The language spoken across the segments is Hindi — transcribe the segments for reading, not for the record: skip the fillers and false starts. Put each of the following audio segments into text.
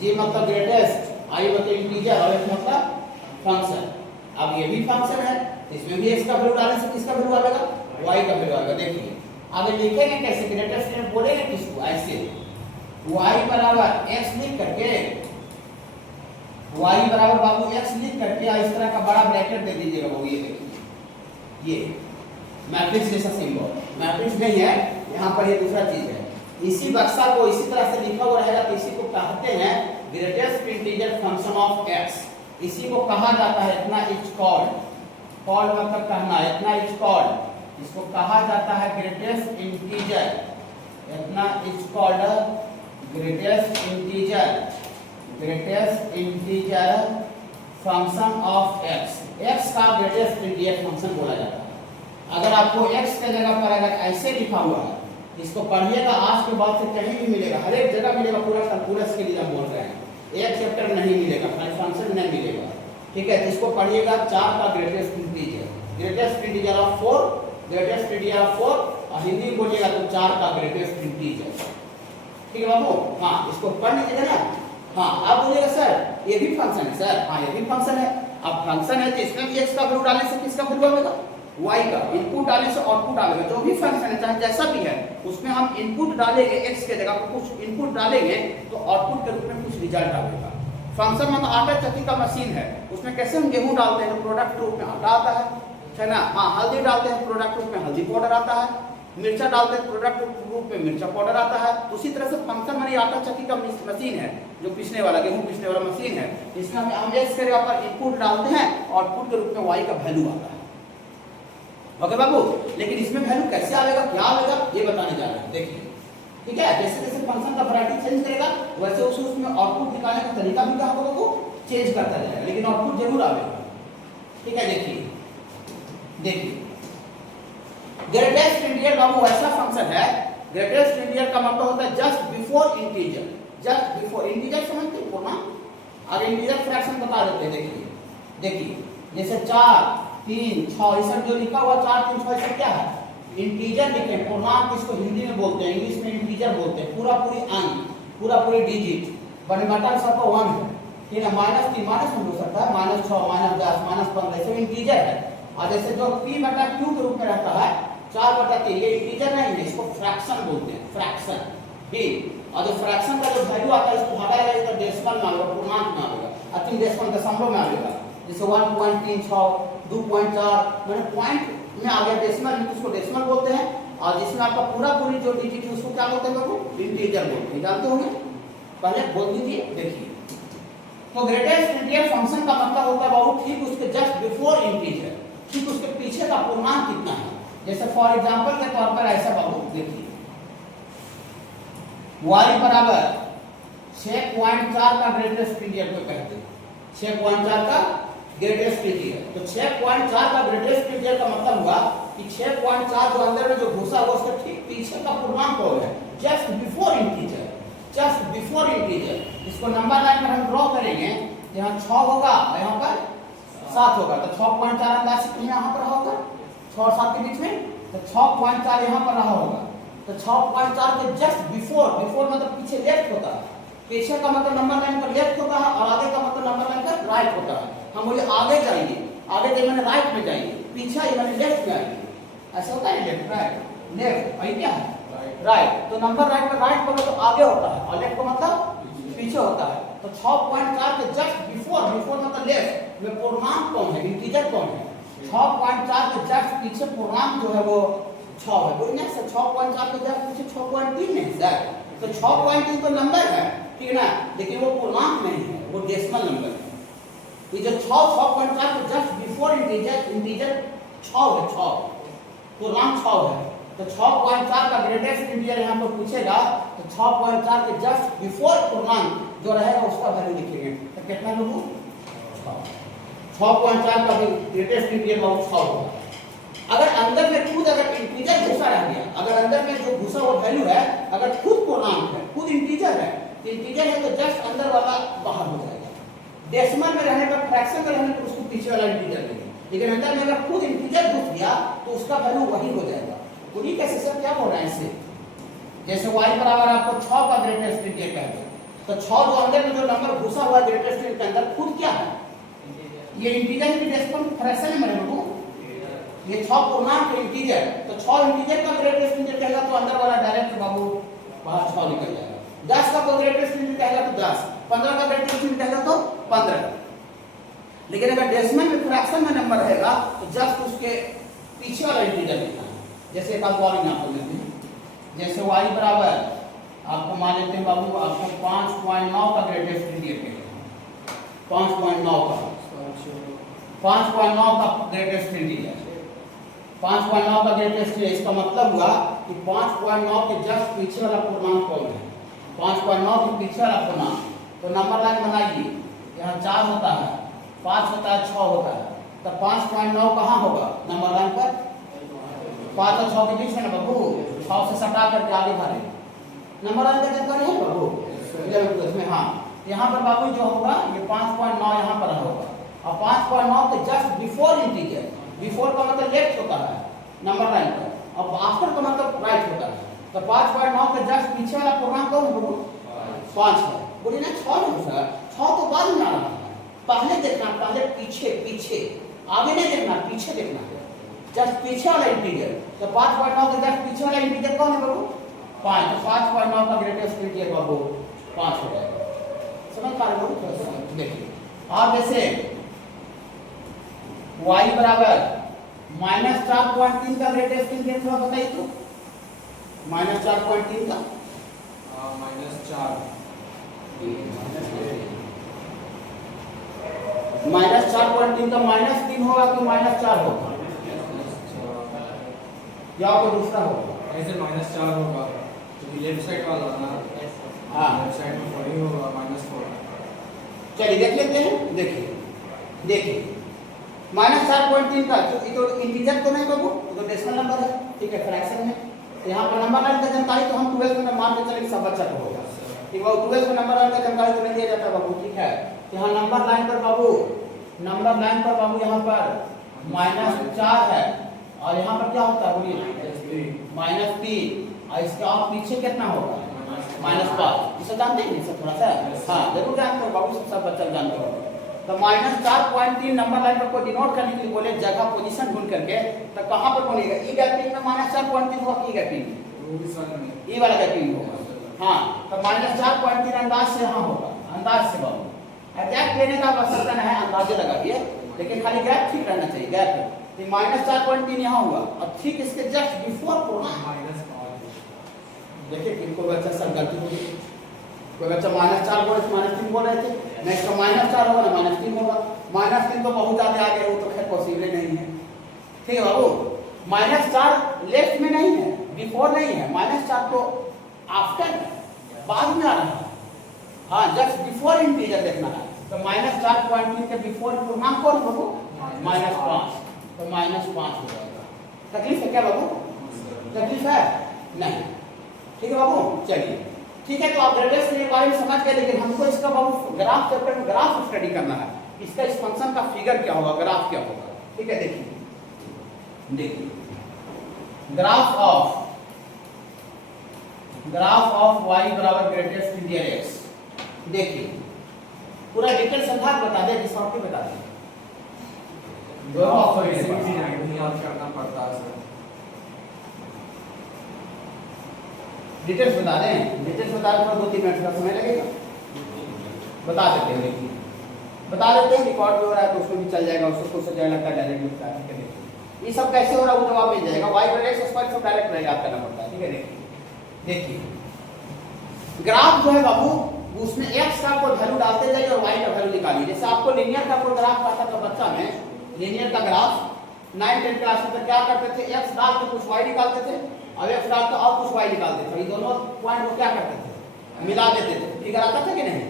जी मतलब ग्रेटेस्ट, आई मतलब इंटीजर और एफ मतलब फंक्शन। अब ये भी फंक्शन है, इसमें भी x का वैल्यू डालने से किसका वैल्यू आएगा, y का वैल्यू आएगा। देखिए आगे लिखेंगे कैसे, ग्रेटेस्ट में बोलेंगे किसको, ऐसे y बराबर x लिख करके, y बराबर बाबू x लिख करके और इस तरह का बड़ा ब्रैकेट दे दीजिएगा बाबू। ये देखिए ये मैट्रिक्स जैसा सिंबल, मैट्रिक्स नहीं है यहाँ पर, ये दूसरा चीज है। इसी बक्सा को इसी तरह से लिखा हुआ रहेगा तो इसी को कहते हैं greatest integer function of x। इसी को कहा जाता है, इतना इज कॉल्ड, कॉल्ड मतलब कहना, इतना इज कॉल्ड, इसको कहा जाता है ग्रेटेस्ट इंटीजर, इतना is called greatest integer, greatest integer function of x। x का ग्रेटेस्ट इंटीजर फंक्शन बोला जाता है। अगर आपको x के जगह पर अगर ऐसे लिखा हुआ है, इसको पढ़िएगा, आज के बाद से कहीं भी मिलेगा, हर एक जगह मिलेगा, पूरा कैलकुलस के लिए हम बोल रहे हैं, एक चैप्टर में नहीं मिलेगा, खाली फंक्शन नहीं मिलेगा, ठीक है। तो इसको पढ़िएगा, 4 का greatest integer, greatest integer of 4, greatest integer of 4, और हिंदी में बोलिएगा तो 4 का ग्रेटेस्ट इंटीजर, ठीक है बाबू। हाँ इसको पढ़ लीजिएगा ना। हाँ आप बोलिएगा सर ये भी फंक्शन है सर, हाँ ये भी फंक्शन है। अब फंक्शन है तो इसमें भी x का वैल्यू डालने से किसका वैल्यू आएगा, y का, इनपुट डालने से आउटपुट आएगा। जो भी फंक्शन है चाहे जैसा भी है, उसमें हम इनपुट डालेंगे, x के जगह पर कुछ इनपुट डालेंगे तो आउटपुट के रूप में कुछ रिजल्ट आएगा। फंक्शन मतलब आटा चक्की का मशीन है, उसमें कैसे हम गेहूं डालते हैं, प्रोडक्ट रूप में आटा आता है ना। हाँ हल्दी डालते हैं, प्रोडक्ट रूप में हल्दी पाउडर आता है, मिर्चा डालते हैं, प्रोडक्ट रूप में मिर्चा पाउडर आता है। उसी तरह से फंक्शन हमारी आटा चक्की का मशीन है, जो पीसने वाला, गेहूं पीसने वाला मशीन है, इसमें हम x के जगह पर इनपुट डालते हैं, आउटपुट के रूप में y का वैल्यू आता है। ओके बाबू, लेकिन इसमें वैल्यू कैसे आएगा, क्या आएगा, ये बताने जा रहे हैं। देखिए ठीक है, जैसे जैसे फंक्शन का वैरायटी चेंज करेगा वैसे उसमें आउटपुट निकालने का तरीका भी क्या होगा, वो चेंज करता जाएगा, लेकिन आउटपुट जरूर आएगा। ठीक है देखिए देखिए ग्रेटेस्ट इंटीजर बाबू ऐसा फंक्शन है, ग्रेटेस्ट इंटीजर का मतलब होता है just before integer, just before integer समझते हो ना। अगर इंटीजर फ्रैक्शन बता देते हैं, देखिए देखिए जैसे 4 3 6, ये सब जो लिखा हुआ 4 3 6 सब क्या है, इंटीजर लिखे, पूर्णांक इसको हिंदी में बोलते हैं, इंग्लिश में इंटीजर बोलते हैं। पूरा पूरी अंक, पूरा पूरी डिजिट, बटा सबका 1 है, ठीक है। -3 माइनस हो सकता है, -6 -10 -15 ऐसे इंटीजर है। और जैसे जो p बटा q के रूप में रहता है 4/3, ये इंटीजर नहीं है, इसको फ्रैक्शन बोलते हैं, फ्रैक्शन, ठीक। और जो फ्रैक्शन का जो वैल्यू आता है इसको हटा देगा तो डेसिमल में आएगा, पूर्णांक में आएगा, 3 डेसिमल दशमलव में आएगा। जैसे 1.36 2.4 मैंने पॉइंट में आ गया, डेसिमल में उसको डेसिमल बोलते हैं। और जिसमें आपका पूरा पूरी जो डिजिट है उसको क्या बोलते हैं बाबू, इंटीजर बोलते हैं, जानते होंगे, पहले बोल दीजिए। देखिए तो ग्रेटेस्ट इंटीजर फंक्शन का मतलब होता है बाबू ठीक उसके जस्ट बिफोर इंटीजर, ठीक उसके पीछे का पूर्णांक कितना है। जैसे फॉर एग्जांपल के तौर पर ऐसा बाबू देखिए, y बराबर 6.4 का ग्रेटेस्ट इंटीजर को कहते हैं, 6.4 का ग्रेटेस्ट इंटीजर। तो 6.4 का ग्रेटेस्ट इंटीजर का मतलब हुआ कि 6.4 जो अंदर में जो घुसा हुआ उसके ठीक पीछे का पूर्णांक हो गया, just before integer, just before integer. इसको नंबर लाइन पर हम ड्रॉ करेंगे, यहाँ 6 होगा और यहाँ पर 7 होगा, तो 6.4 अंदाज से यहाँ पर होगा, 6 और 7 के बीच में, तो 6.4 यहाँ पर रहा होगा। तो 6.4 के जस्ट बिफोर, बिफोर मतलब पीछे लेफ्ट होता है, पीछे का मतलब नंबर लाइन पर लेफ्ट होता है और आगे का मतलब नंबर लाइन पर राइट होता है। हम बोले आगे जाइए, आगे जाइए मैंने राइट में जाइए, पीछे ये मैंने लेफ्ट में आइए, ऐसा होता है लेफ्ट राइट लेफ्ट, वही क्या है राइट। तो नंबर राइट में राइट होगा तो आगे होता है और लेफ्ट का मतलब पीछे होता है। तो 6.4 के जस्ट बिफोर, बिफोर मतलब लेफ्ट में पूर्णांक कौन है, इंटीजर कौन है, 6.4 के जस्ट पीछे पूर्णांक जो है वो 6 है, बोलिए ना सर। 6.4 के जस्ट पीछे 6.3 है सर, तो 6.3 तो नंबर है, ठीक है ना, लेकिन वो पूर्णांक नहीं है, वो डेसिमल नंबर है। ये जो 6.4 के जस्ट बिफोर इंटीजर, इंटीजर 6 है, 6 पूर्णांक 6 है। तो 6.4 का ग्रेटेस्ट इंटीजर यहाँ पर पूछेगा तो 6.4 के जस्ट बिफोर पूर्णांक जो रहेगा उसका वैल्यू लिखेंगे, तो कितना लोगों 6.4 का ग्रेटेस्ट इंटीजर बहुत 6 होगा। अगर अंदर में खुद अगर इंटीजर घुसा रह गया, अगर अंदर में जो घुसा हुआ वैल्यू है अगर खुद पूर्णांक है, खुद इंटीजर है, तो इंटीजर है तो जस्ट अंदर वाला बाहर हो जाएगा। डेसिमल में रहने पर, फ्रैक्शन में रहने पर उसको पीछे वाला इंटीजर लेंगे, लेकिन अंदर में अगर खुद इंटीजर घुस गया तो उसका वैल्यू वही हो जाएगा। उन्हीं कैसे सर क्या बोल रहे हैं इससे, जैसे y बराबर आपको 6 का ग्रेटेस्ट इंटीजर कहते हैं, तो 6 जो अंदर में जो नंबर घुसा हुआ है ग्रेटेस्ट स्ट्रिंग के अंदर खुद क्या है, ये इंटीजर है, डेसिमल फ्रैक्शन है मेरे को, ये 6 पूर्णांक इंटीजर, तो 6 इंटीजर का ग्रेटेस्ट इंटीजर कहेगा तो अंदर वाला डायरेक्ट बाबू बाहर 6 निकल जाएगा। 10 का कोई ग्रेटेस्ट इंटीजर कहेगा तो 10, 15 का ग्रेटेस्ट इंटीजर कहेगा तो 15। लेकिन अगर डेसिमल में फ्रैक्शन में नंबर रहेगा तो जस्ट उसके पीछे वाला इंटीजर लिखना है। जैसे एक और एग्जांपल लेते हैं, जैसे y बराबर आपको मान लेते हैं बाबू, आपको 5.9 का ग्रेटेस्ट इंटीजर कहेगा, 5.9 का 5.9 का ग्रेटेस्ट इंटीजर, 5.9 का ग्रेटेस्ट इंटीजर, इसका मतलब हुआ कि 5.9 के जस्ट पीछे वाला पूर्णांक कौन है, 5.9 के पीछे वाला पूर्णांक। तो नंबर लाइन बनाइए, यहाँ 4 होता है, 5 होता है, 6 होता है, तो 5.9 कहाँ होगा नंबर लाइन पर, 5 और 6 के बीच में ना बाबू, 6 से सटा करके आगे भरे नंबर लाइन का जानकारी है बाबू इसमें। हाँ, यहाँ पर बाबू जो होगा ये 5.9 यहाँ पर होगा, और 5.9 के जस्ट बिफोर इंटीजर, बिफोर का मतलब लेफ्ट होता है नंबर लाइन पर, और आफ्टर का मतलब राइट होता है। तो 5.9 के जस्ट पीछे वाला पूर्णांक कौन है बाबू, 5 है, बोलिए ना 6 नहीं हो, 6 तो बाद में आ रहा है, पहले देखना, पहले पीछे, पीछे आगे नहीं देखना, पीछे देखना है, जस्ट पीछे वाला इंटीजर। तो 5.9 के जस्ट पीछे वाला इंटीजर कौन है बाबू, 5, तो 5.9 का ग्रेटेस्ट इंटीजर बाबू 5 हो जाएगा। समझ पा रहे हो? देखिए, और जैसे y बराबर -4.3 का ग्रेटेस्ट इंटीजर थोड़ा बताइए तो, -4.3 का -4.3 का -3 होगा कि -4 होगा, या कोई दूसरा होगा, ऐसे -4 होगा क्योंकि लेफ्ट साइड वाला ना, हाँ लेफ्ट साइड में 4 होगा, -4। चलिए देख लेते हैं, देखिए देखिए -4.3 का तो इंटीजर तो नहीं बाबू, तो डेसिमल नंबर है, ठीक है, फ्रैक्शन है। तो यहाँ पर नंबर लाइन का जानकारी तो हम 12th में मान के चलेंगे सब बच्चा को होगा, ठीक है, 12th में नंबर लाइन का जानकारी तो नहीं दिया जाता बाबू, ठीक है। यहाँ नंबर लाइन पर बाबू, नंबर लाइन पर बाबू यहाँ पर -4 है, और यहाँ पर क्या होता है बोलिए, -3, और इसके और पीछे कितना होगा, -5, इसे जानते हैं सब थोड़ा सा, हाँ जरूर जानते हो बाबू, सब बच्चा जानते हो। तो -4.3 नंबर लाइन पर को डिनोट करने के लिए बोले जगह पोजीशन ढूंढ करके, तो कहाँ पर बनेगा, ई गैपिंग में -4.3 होगा, ई गैपिंग ई वाला गैपिंग होगा, हाँ, तो -4.3 अंदाज से यहाँ होगा, अंदाज से बाबू, एग्जैक्ट लेने का आवश्यकता नहीं है, अंदाजे लगाइए, लेकिन खाली गैप ठीक रहना चाहिए, गैप। तो -4.3 यहाँ हुआ, और ठीक इसके जस्ट बिफोर पूर्णांक, देखिए किनको बच्चा सब गलती हो गई, कोई बच्चा -4 बोले तो -3 बोल रहे थे, नहीं इसका -4 होगा ना -3 होगा, -3 तो बहुत ज्यादा आगे है, वो तो खैर पॉसिबल नहीं है, ठीक है बाबू। -4 लेफ्ट में नहीं है, बिफोर नहीं है, -4 तो आफ्टर बाद में आ रहा है, हाँ जस्ट बिफोर इंटीजर देखना है। तो -4.3 के बिफोर पूर्णांक कौन बाबू, -5, तो -5 हो जाएगा। तकलीफ है क्या बाबू, तकलीफ है नहीं, ठीक है बाबू। चलिए ठीक है, तो आप ग्रेटेस्ट के बारे में समझ गए, लेकिन हमको इसका बाबू ग्राफ चैप्टर में ग्राफ स्टडी करना है, इसका इस फंक्शन का फिगर क्या होगा, ग्राफ क्या होगा, ठीक है। देखिए देखिए ग्राफ ऑफ y बराबर ग्रेटेस्ट इंटीजर x, देखिए पूरा डिटेल संभाग बता दे, डिस्क्रिप्टिव बता दे, दोनों ऑप्शन याद करना पड़ता है सर, डिटेल्स बता दें, डिटेल्स बता दें तो 2-3 मिनट का समय लगेगा, बता देते हैं, देखिए बता देते हैं, रिकॉर्ड भी हो रहा है तो उसमें भी चल जाएगा, उसको सोचा जाए लगता है डायरेक्ट मिलता है, ठीक है। ये सब कैसे हो रहा है वो जवाब मिल जाएगा, y बराबर x स्क्वायर सब डायरेक्ट रहेगा, आपका नंबर होता है, ठीक है। देखिए ग्राफ जो है बाबू, उसमें x का कोई वैल्यू डालते जाइए और y का वैल्यू निकालिए। जैसे आपको लीनियर का कोई ग्राफ आता था बच्चा में, लीनियर का ग्राफ 9-10 क्लास में क्या करते थे, x डाल के कुछ y निकालते थे, अब x डाल के और कुछ y निकालते थे, ये दोनों पॉइंट को क्या करते थे, मिला देते थे, फिगर आता था कि नहीं।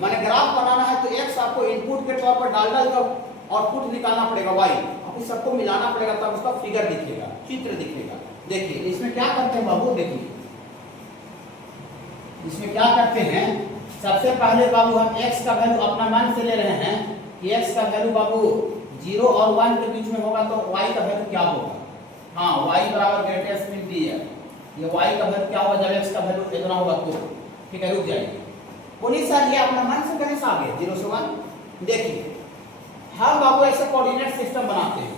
माने ग्राफ बनाना है तो x आपको इनपुट के तौर पर डाल कर आउटपुट निकालना पड़ेगा y, अब इस सबको मिलाना पड़ेगा, तब उसका फिगर दिखेगा, चित्र दिखेगा। देखिए इसमें क्या करते हैं बाबू, देखिए इसमें क्या करते हैं, सबसे पहले बाबू हम x का वैल्यू अपना मन से ले रहे हैं कि x का वैल्यू बाबू 0 और 1 के बीच में होगा, तो y का वैल्यू क्या होगा, हाँ y बराबर ग्रेटेस्ट इंटीजर, ये y का वैल्यू क्या होगा जब x का वैल्यू इतना होगा तो, ठीक है, रुक जाइए बोलिए सर ये अपना मन से गणेश आ गए 0 से 1। देखिए हम बाबू ऐसे कोऑर्डिनेट सिस्टम बनाते हैं,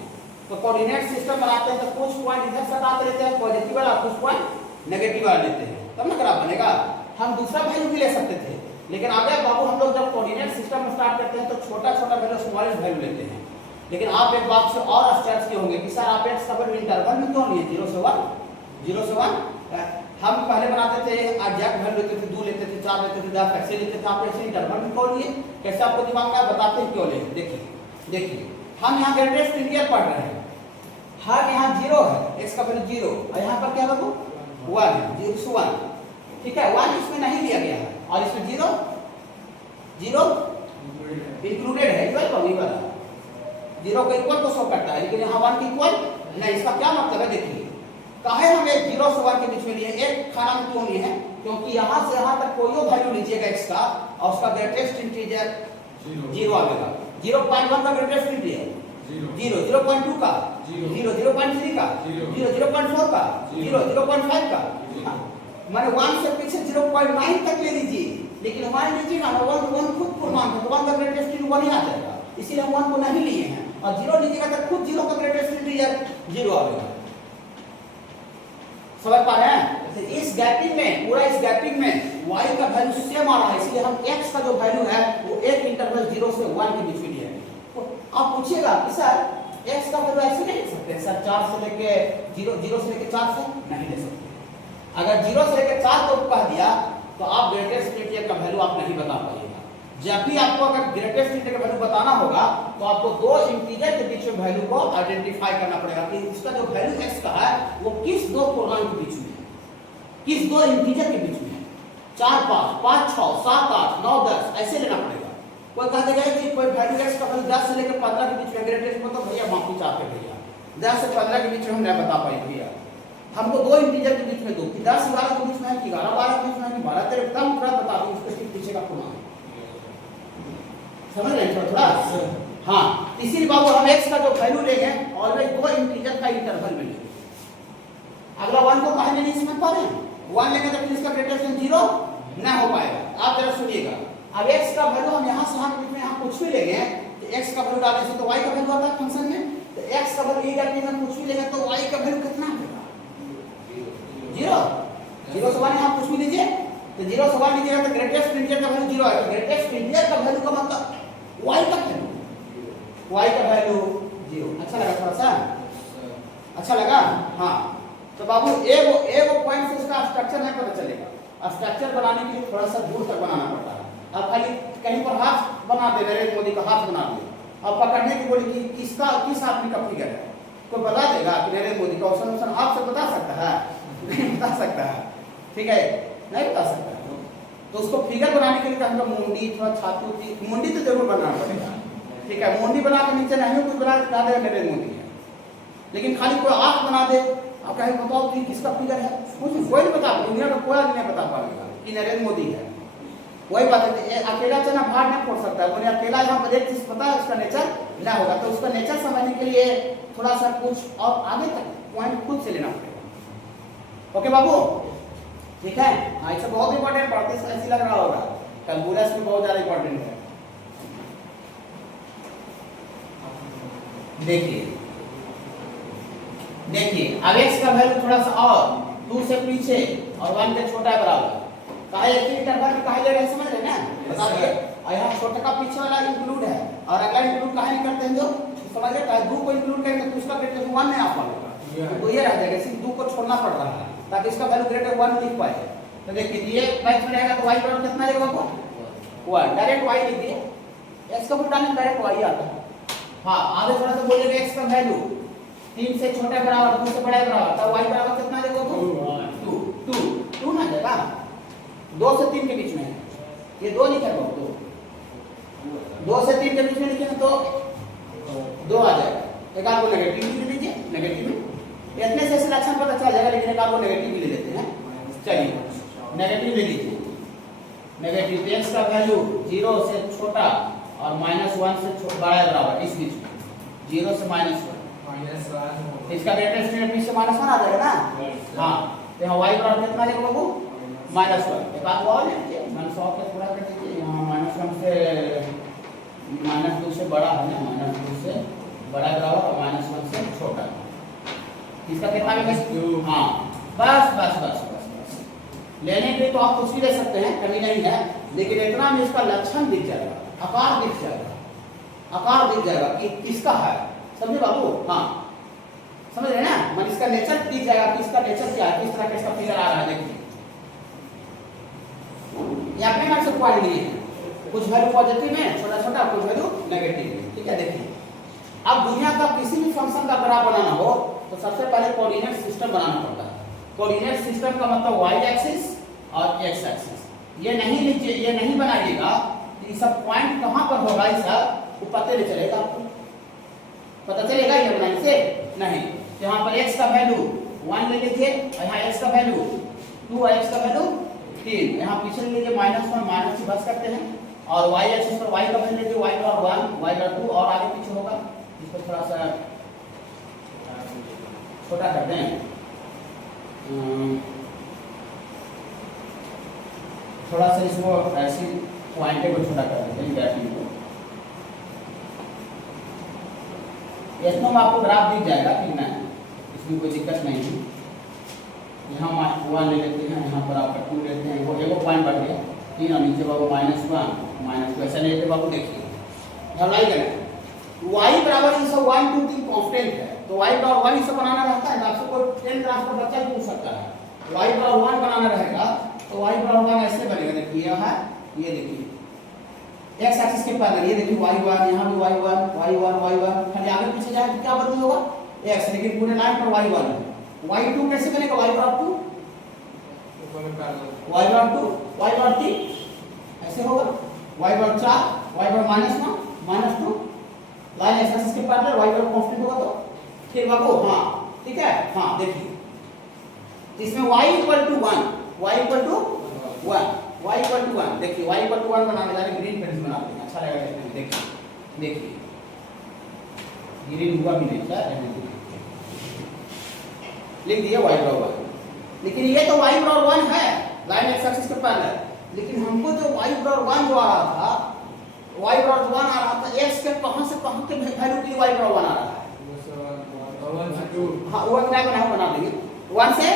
तो कोऑर्डिनेट सिस्टम बनाते हैं तो कुछ पॉइंट इधर सटाते लेते हैं पॉजिटिव वाला, कुछ पॉइंट नेगेटिव वाला लेते हैं, तब ना ग्राफ बनेगा। हम दूसरा वैल्यू भी ले सकते थे, लेकिन आगे बाबू हम लोग जब कोऑर्डिनेट सिस्टम स्टार्ट करते हैं तो छोटा छोटा वैल्यू स्मॉलेस्ट वैल्यू लेते हैं। लेकिन आप एक बात से और आश्चर्य किए होंगे कि सर आप एक्स का वैल्यू इंटरवल में क्यों लिए 0 से 1 0 से 1। हम पहले बनाते थे एग्जैक्ट वैल्यू लेते थे, 2 लेते थे, 4 लेते थे, 10 ऐसे लेते थे, आप ऐसे इंटरवल में क्यों लिए, कैसे आपको दिमाग में बताते हैं क्यों लिए। देखिए हम यहाँ ग्रेटेस्ट इंटीजर पढ़ रहे हैं, हम यहाँ 0 है, x का वैल्यू 0 और यहाँ पर क्या बाबू 1 है, 0 से 1, ठीक है। 1 इसमें नहीं लिया गया है और इसमें 0 इंक्लूडेड है, इक्वल को नहीं वाला 0 को इक्वल को शो करता है, लेकिन यहाँ 1 के इक्वल नहीं। इसका क्या मतलब है, देखिए काहे हम एक 0 से 1 के बीच में लिए, एक खाना में क्यों लिए हैं, क्योंकि यहाँ से यहाँ तक कोई वैल्यू लीजिएगा x का और उसका ग्रेटेस्ट इंटीजर 0 आएगा। 0.1 का ग्रेटेस्ट इंटीजर 0, 0.2 का 0, 0.3 का 0, 0.4 का 0, 0.5 का, माने 1 से पीछे 0.9 तक ले लीजिए, लेकिन मान लीजिए ना 1 खुद पूर्णांक है तो 1 का ग्रेटेस्ट इंटीजर 1 ही आ जाएगा, इसीलिए हम 1 को नहीं लिए हैं। और 0 लीजिएगा तो खुद 0 का ग्रेटेस्ट इंटीजर 0 आएगा। समझ पा रहे हैं। तो इस गैपिंग में, पूरा इस गैपिंग में y का वैल्यू सेम आ रहा है, इसलिए हम x का जो वैल्यू है वो एक इंटरवल 0 से 1 के बीच में लिया है। तो आप पूछिएगा कि सर x का वैल्यू ऐसे नहीं ले सकते सर, 4 से लेके 0 से लेके 4 से नहीं ले सकते। अगर 0 से लेके 4 को कह दिया तो आप ग्रेटेस्ट इंटीजर का वैल्यू आप नहीं बता पाइएगा। जब भी आपको अगर ग्रेटेस्ट इंटीजर का वैल्यू बताना होगा तो आपको दो इंटीजर के बीच में वैल्यू को आइडेंटिफाई करना पड़ेगा कि इसका जो वैल्यू x का है वो किस दो पूर्णांक के बीच में है, किस दो इंटीजर के बीच में है। 4 5 5 6 7 8 9 10 ऐसे लेना पड़ेगा। कोई कह देगा कि कोई वैल्यू x का वैल्यू 10 से लेकर 15 के बीच में ग्रेटेस्ट को, तो भैया माफी चाहते भैया 10 से 15 के बीच में हम नहीं बता पाएंगे भैया। हमको दो इंटीजर के बीच में दो कि 10 11 के बीच में है कि 11 12 के बीच में है कि 12 13 एकदम पूरा बता दूं उसके पीछे का पूर्णांक। समझ रहे हैं थोड़ा। हाँ, इसीलिए बाबू हम x का जो वैल्यू लेंगे ऑलवेज दो इंटीजर का इंटरवल में लेंगे। अगला 1 को कहां नहीं समझ पा रहे हैं, 1 लेंगे तो फिर इसका ग्रेटेस्ट 0 ना हो पाएगा। आप जरा सुनिएगा, अब x का वैल्यू हम यहां से हम बीच में यहां कुछ भी लेंगे तो x का वैल्यू डालने से तो y का वैल्यू आता है फंक्शन में, तो x का वैल्यू ये करके हम कुछ भी लेंगे तो y का वैल्यू कितना आएगा 0। 0 से 1 यहां कुछ भी लीजिए तो 0 से 1 लीजिएगा तो ग्रेटेस्ट इंटीजर का वैल्यू 0 आएगा। ग्रेटेस्ट इंटीजर का वैल्यू का मतलब y का वैल्यू, y का वैल्यू 0। अच्छा लगा थोड़ा सा, अच्छा लगा। हाँ, तो बाबू एक पॉइंट से इसका स्ट्रक्चर नहीं पता चलेगा, और स्ट्रक्चर बनाने के लिए थोड़ा सा दूर तक बनाना पड़ता है। अब खाली कहीं पर हाथ बना दे, नरेंद्र मोदी का हाथ बना दे, अब पकड़ने की बोली कि किस आदमी का फिगर है, कोई बता देगा कि नरेंद्र मोदी का ऑप्शन हाथ से बता सकता है, नहीं बता सकता है, ठीक है, नहीं बता सकता है। तो उसको फिगर बनाने के लिए हमको मुंडी थोड़ा छाती, मुंडी तो जरूर बनाना पड़ेगा, ठीक है। मुंडी बना के नीचे नहीं कुछ बना के दे नरेंद्र मोदी है, लेकिन खाली कोई आंख बना दे आप कहीं बताओ कि किसका फिगर है, कोई नहीं बता, दुनिया का कोई आदमी नहीं बता पाएगा कि नरेंद्र मोदी है। वही बात है, अकेला चना भार नहीं फोड़ सकता है, बोले अकेला यहाँ पर एक चीज पता है उसका नेचर ना होगा, तो उसका नेचर समझने के लिए थोड़ा सा कुछ और आगे तक पॉइंट खुद से लेना पड़ेगा। ओके बाबू, ठीक है। ऐसा बहुत इंपॉर्टेंट पढ़ते ऐसे लग रहा होगा, कैलकुलस में बहुत ज्यादा इंपॉर्टेंट है। देखिए अब x का वैल्यू थोड़ा सा और 2 से पीछे और 1 के छोटा है बराबर, काहे एक ही इंटरवल में काहे ले रहे हैं समझ रहे हैं ना, बता दिए। और यहाँ छोटा का पीछे वाला इंक्लूड है और अगला इंक्लूड काहे नहीं करते हैं, जो समझ रहे हैं 2 को इंक्लूड करेंगे तो उसका ग्रेटर 1 नहीं आ पाएगा, तो ये रह जाएगा, सिर्फ 2 को छोड़ना पड़ रहा है ताकि इसका वैल्यू ग्रेटर 1 लिख पाए। तो देखिए ये मैच में रहेगा तो y बराबर कितना रहेगा आपको 1, डायरेक्ट y लिख दिए, x का वैल्यू डालने डायरेक्ट y आता है। हाँ, आगे थोड़ा सा बोलिएगा x का वैल्यू 3 से छोटा बराबर 2 से बड़ा बराबर, तब y बराबर कितना देगा 2 ना देगा, 2 से 3 के बीच में है, ये 2 लिखे हो, 2 से 3 के बीच में लिखे तो 2 आ जाएगा। एक आध को नेगेटिव भी ले लीजिए, नेगेटिव में इतने से लक्षण पता चल जाएगा, लेकिन एक आध को नेगेटिव भी ले लेते हैं। चलिए नेगेटिव ले लीजिए, नेगेटिव x का वैल्यू 0 से छोटा और -1 से बड़ा बराबर, इस बीच में 0 से -1, इसका ग्रेटेस्ट इंटीजर से -1 आ जाएगा ना। हाँ, तो यहाँ y बराबर कितना देगा बाबू -1 एक बात और लीजिए, -100 के पूरा कर दीजिए। यहाँ -1 से -2 से बड़ा है ना, -2 से बड़ा बराबर और -1 से छोटा। इसका कितना मिलेगा? हाँ बस बस बस बस बस लेने के लिए तो आप कुछ भी ले सकते हैं, कमी नहीं है, लेकिन इतना में इसका लक्षण दिख जाएगा, आकार दिख जाएगा, आकार दिख जाएगा कि किसका है। समझे बाबू? हाँ समझ रहे ना, मतलब इसका नेचर दिख जाएगा कि इसका नेचर क्या है, किस तरह का इसका फिगर आ रहा है। देखिए ये अपने मन से पॉइंट लिए हैं, कुछ वैल्यू पॉजिटिव में छोटा छोटा, कुछ वैल्यू नेगेटिव में। ठीक है, देखिए अब दुनिया का किसी भी फंक्शन का ग्राफ बनाना हो तो सबसे पहले कोऑर्डिनेट सिस्टम बनाना पड़ता है। कोऑर्डिनेट सिस्टम का मतलब y एक्सिस और x एक्सिस। ये नहीं लीजिए, ये नहीं बनाइएगा कि ये सब पॉइंट कहां पर होगा, ये सब वो पता नहीं चलेगा आपको। पता चलेगा ये बनाने से नहीं। यहाँ पर x का वैल्यू 1 ले लीजिए, यहाँ x का वैल्यू 2 और x का वैल्यू 3। यहाँ पीछे ले लीजिए -1 -2 बस करते हैं, और y एक्सिस पर y का वैल्यू लीजिए y और 1 y और 2, और आगे पीछे होगा। इसको थोड़ा सा छोटा कर दें, थोड़ा सा इसको ऐसी पॉइंट को छोटा कर देते हैं ग्राफिक को। इसमें आपको ग्राफ दिख जाएगा कि ना, इसमें कोई दिक्कत नहीं है। यहाँ 1 ले लेते हैं, यहाँ पर आपका 2 लेते हैं, वो एगो पॉइंट बढ़ गया 3 और नीचे बाबू -1 -2 ऐसा लेते बाबू। देखिए अप्लाई करें y बराबर ये सब 1 2 3 कांस्टेंट है, तो y बराबर 1 इसे बनाना रहता है। आपसे कोई 10 क्लास का बच्चा पूछ सकता है y बराबर 1 बनाना रहेगा तो y बराबर 1 ऐसे बनेगा। देखिए यहाँ ये देखिए x एक्सिस के पैरेलल, ये देखिए y1, यहाँ भी y1 खाली आगे पीछे जाए तो क्या बदल होगा x, लेकिन पूरे लाइन पर y1 है। y2 कैसे बनेगा? y बराबर 2 y बराबर 2 y बराबर 3 ऐसे होगा, y बराबर 4 y बराबर -2 लाइन एक्सिस के पैरेलल y बराबर कांस्टेंट होगा तो ठीक बाबू। हाँ ठीक है, हाँ देखिए इसमें y इक्वल टू 1 देखिए y इक्वल टू 1 बनाने जा रहे हैं, ग्रीन पेंस बनाते हैं, अच्छा लगेगा देखने में। देखिए देखिए ग्रीन हुआ भी नहीं, क्या रहने दीजिए, लिख दिया y बराबर 1। लेकिन ये तो y बराबर 1 है लाइन एक्सिस के पैरेलल, लेकिन हमको जो y बराबर 1 जो आ रहा था, y बराबर 1 आ रहा था, x के कहां से कहां के वैल्यू के लिए y बराबर 1 आ रहा है? 1 से 2। हाँ वो क्या बना देंगे 1 से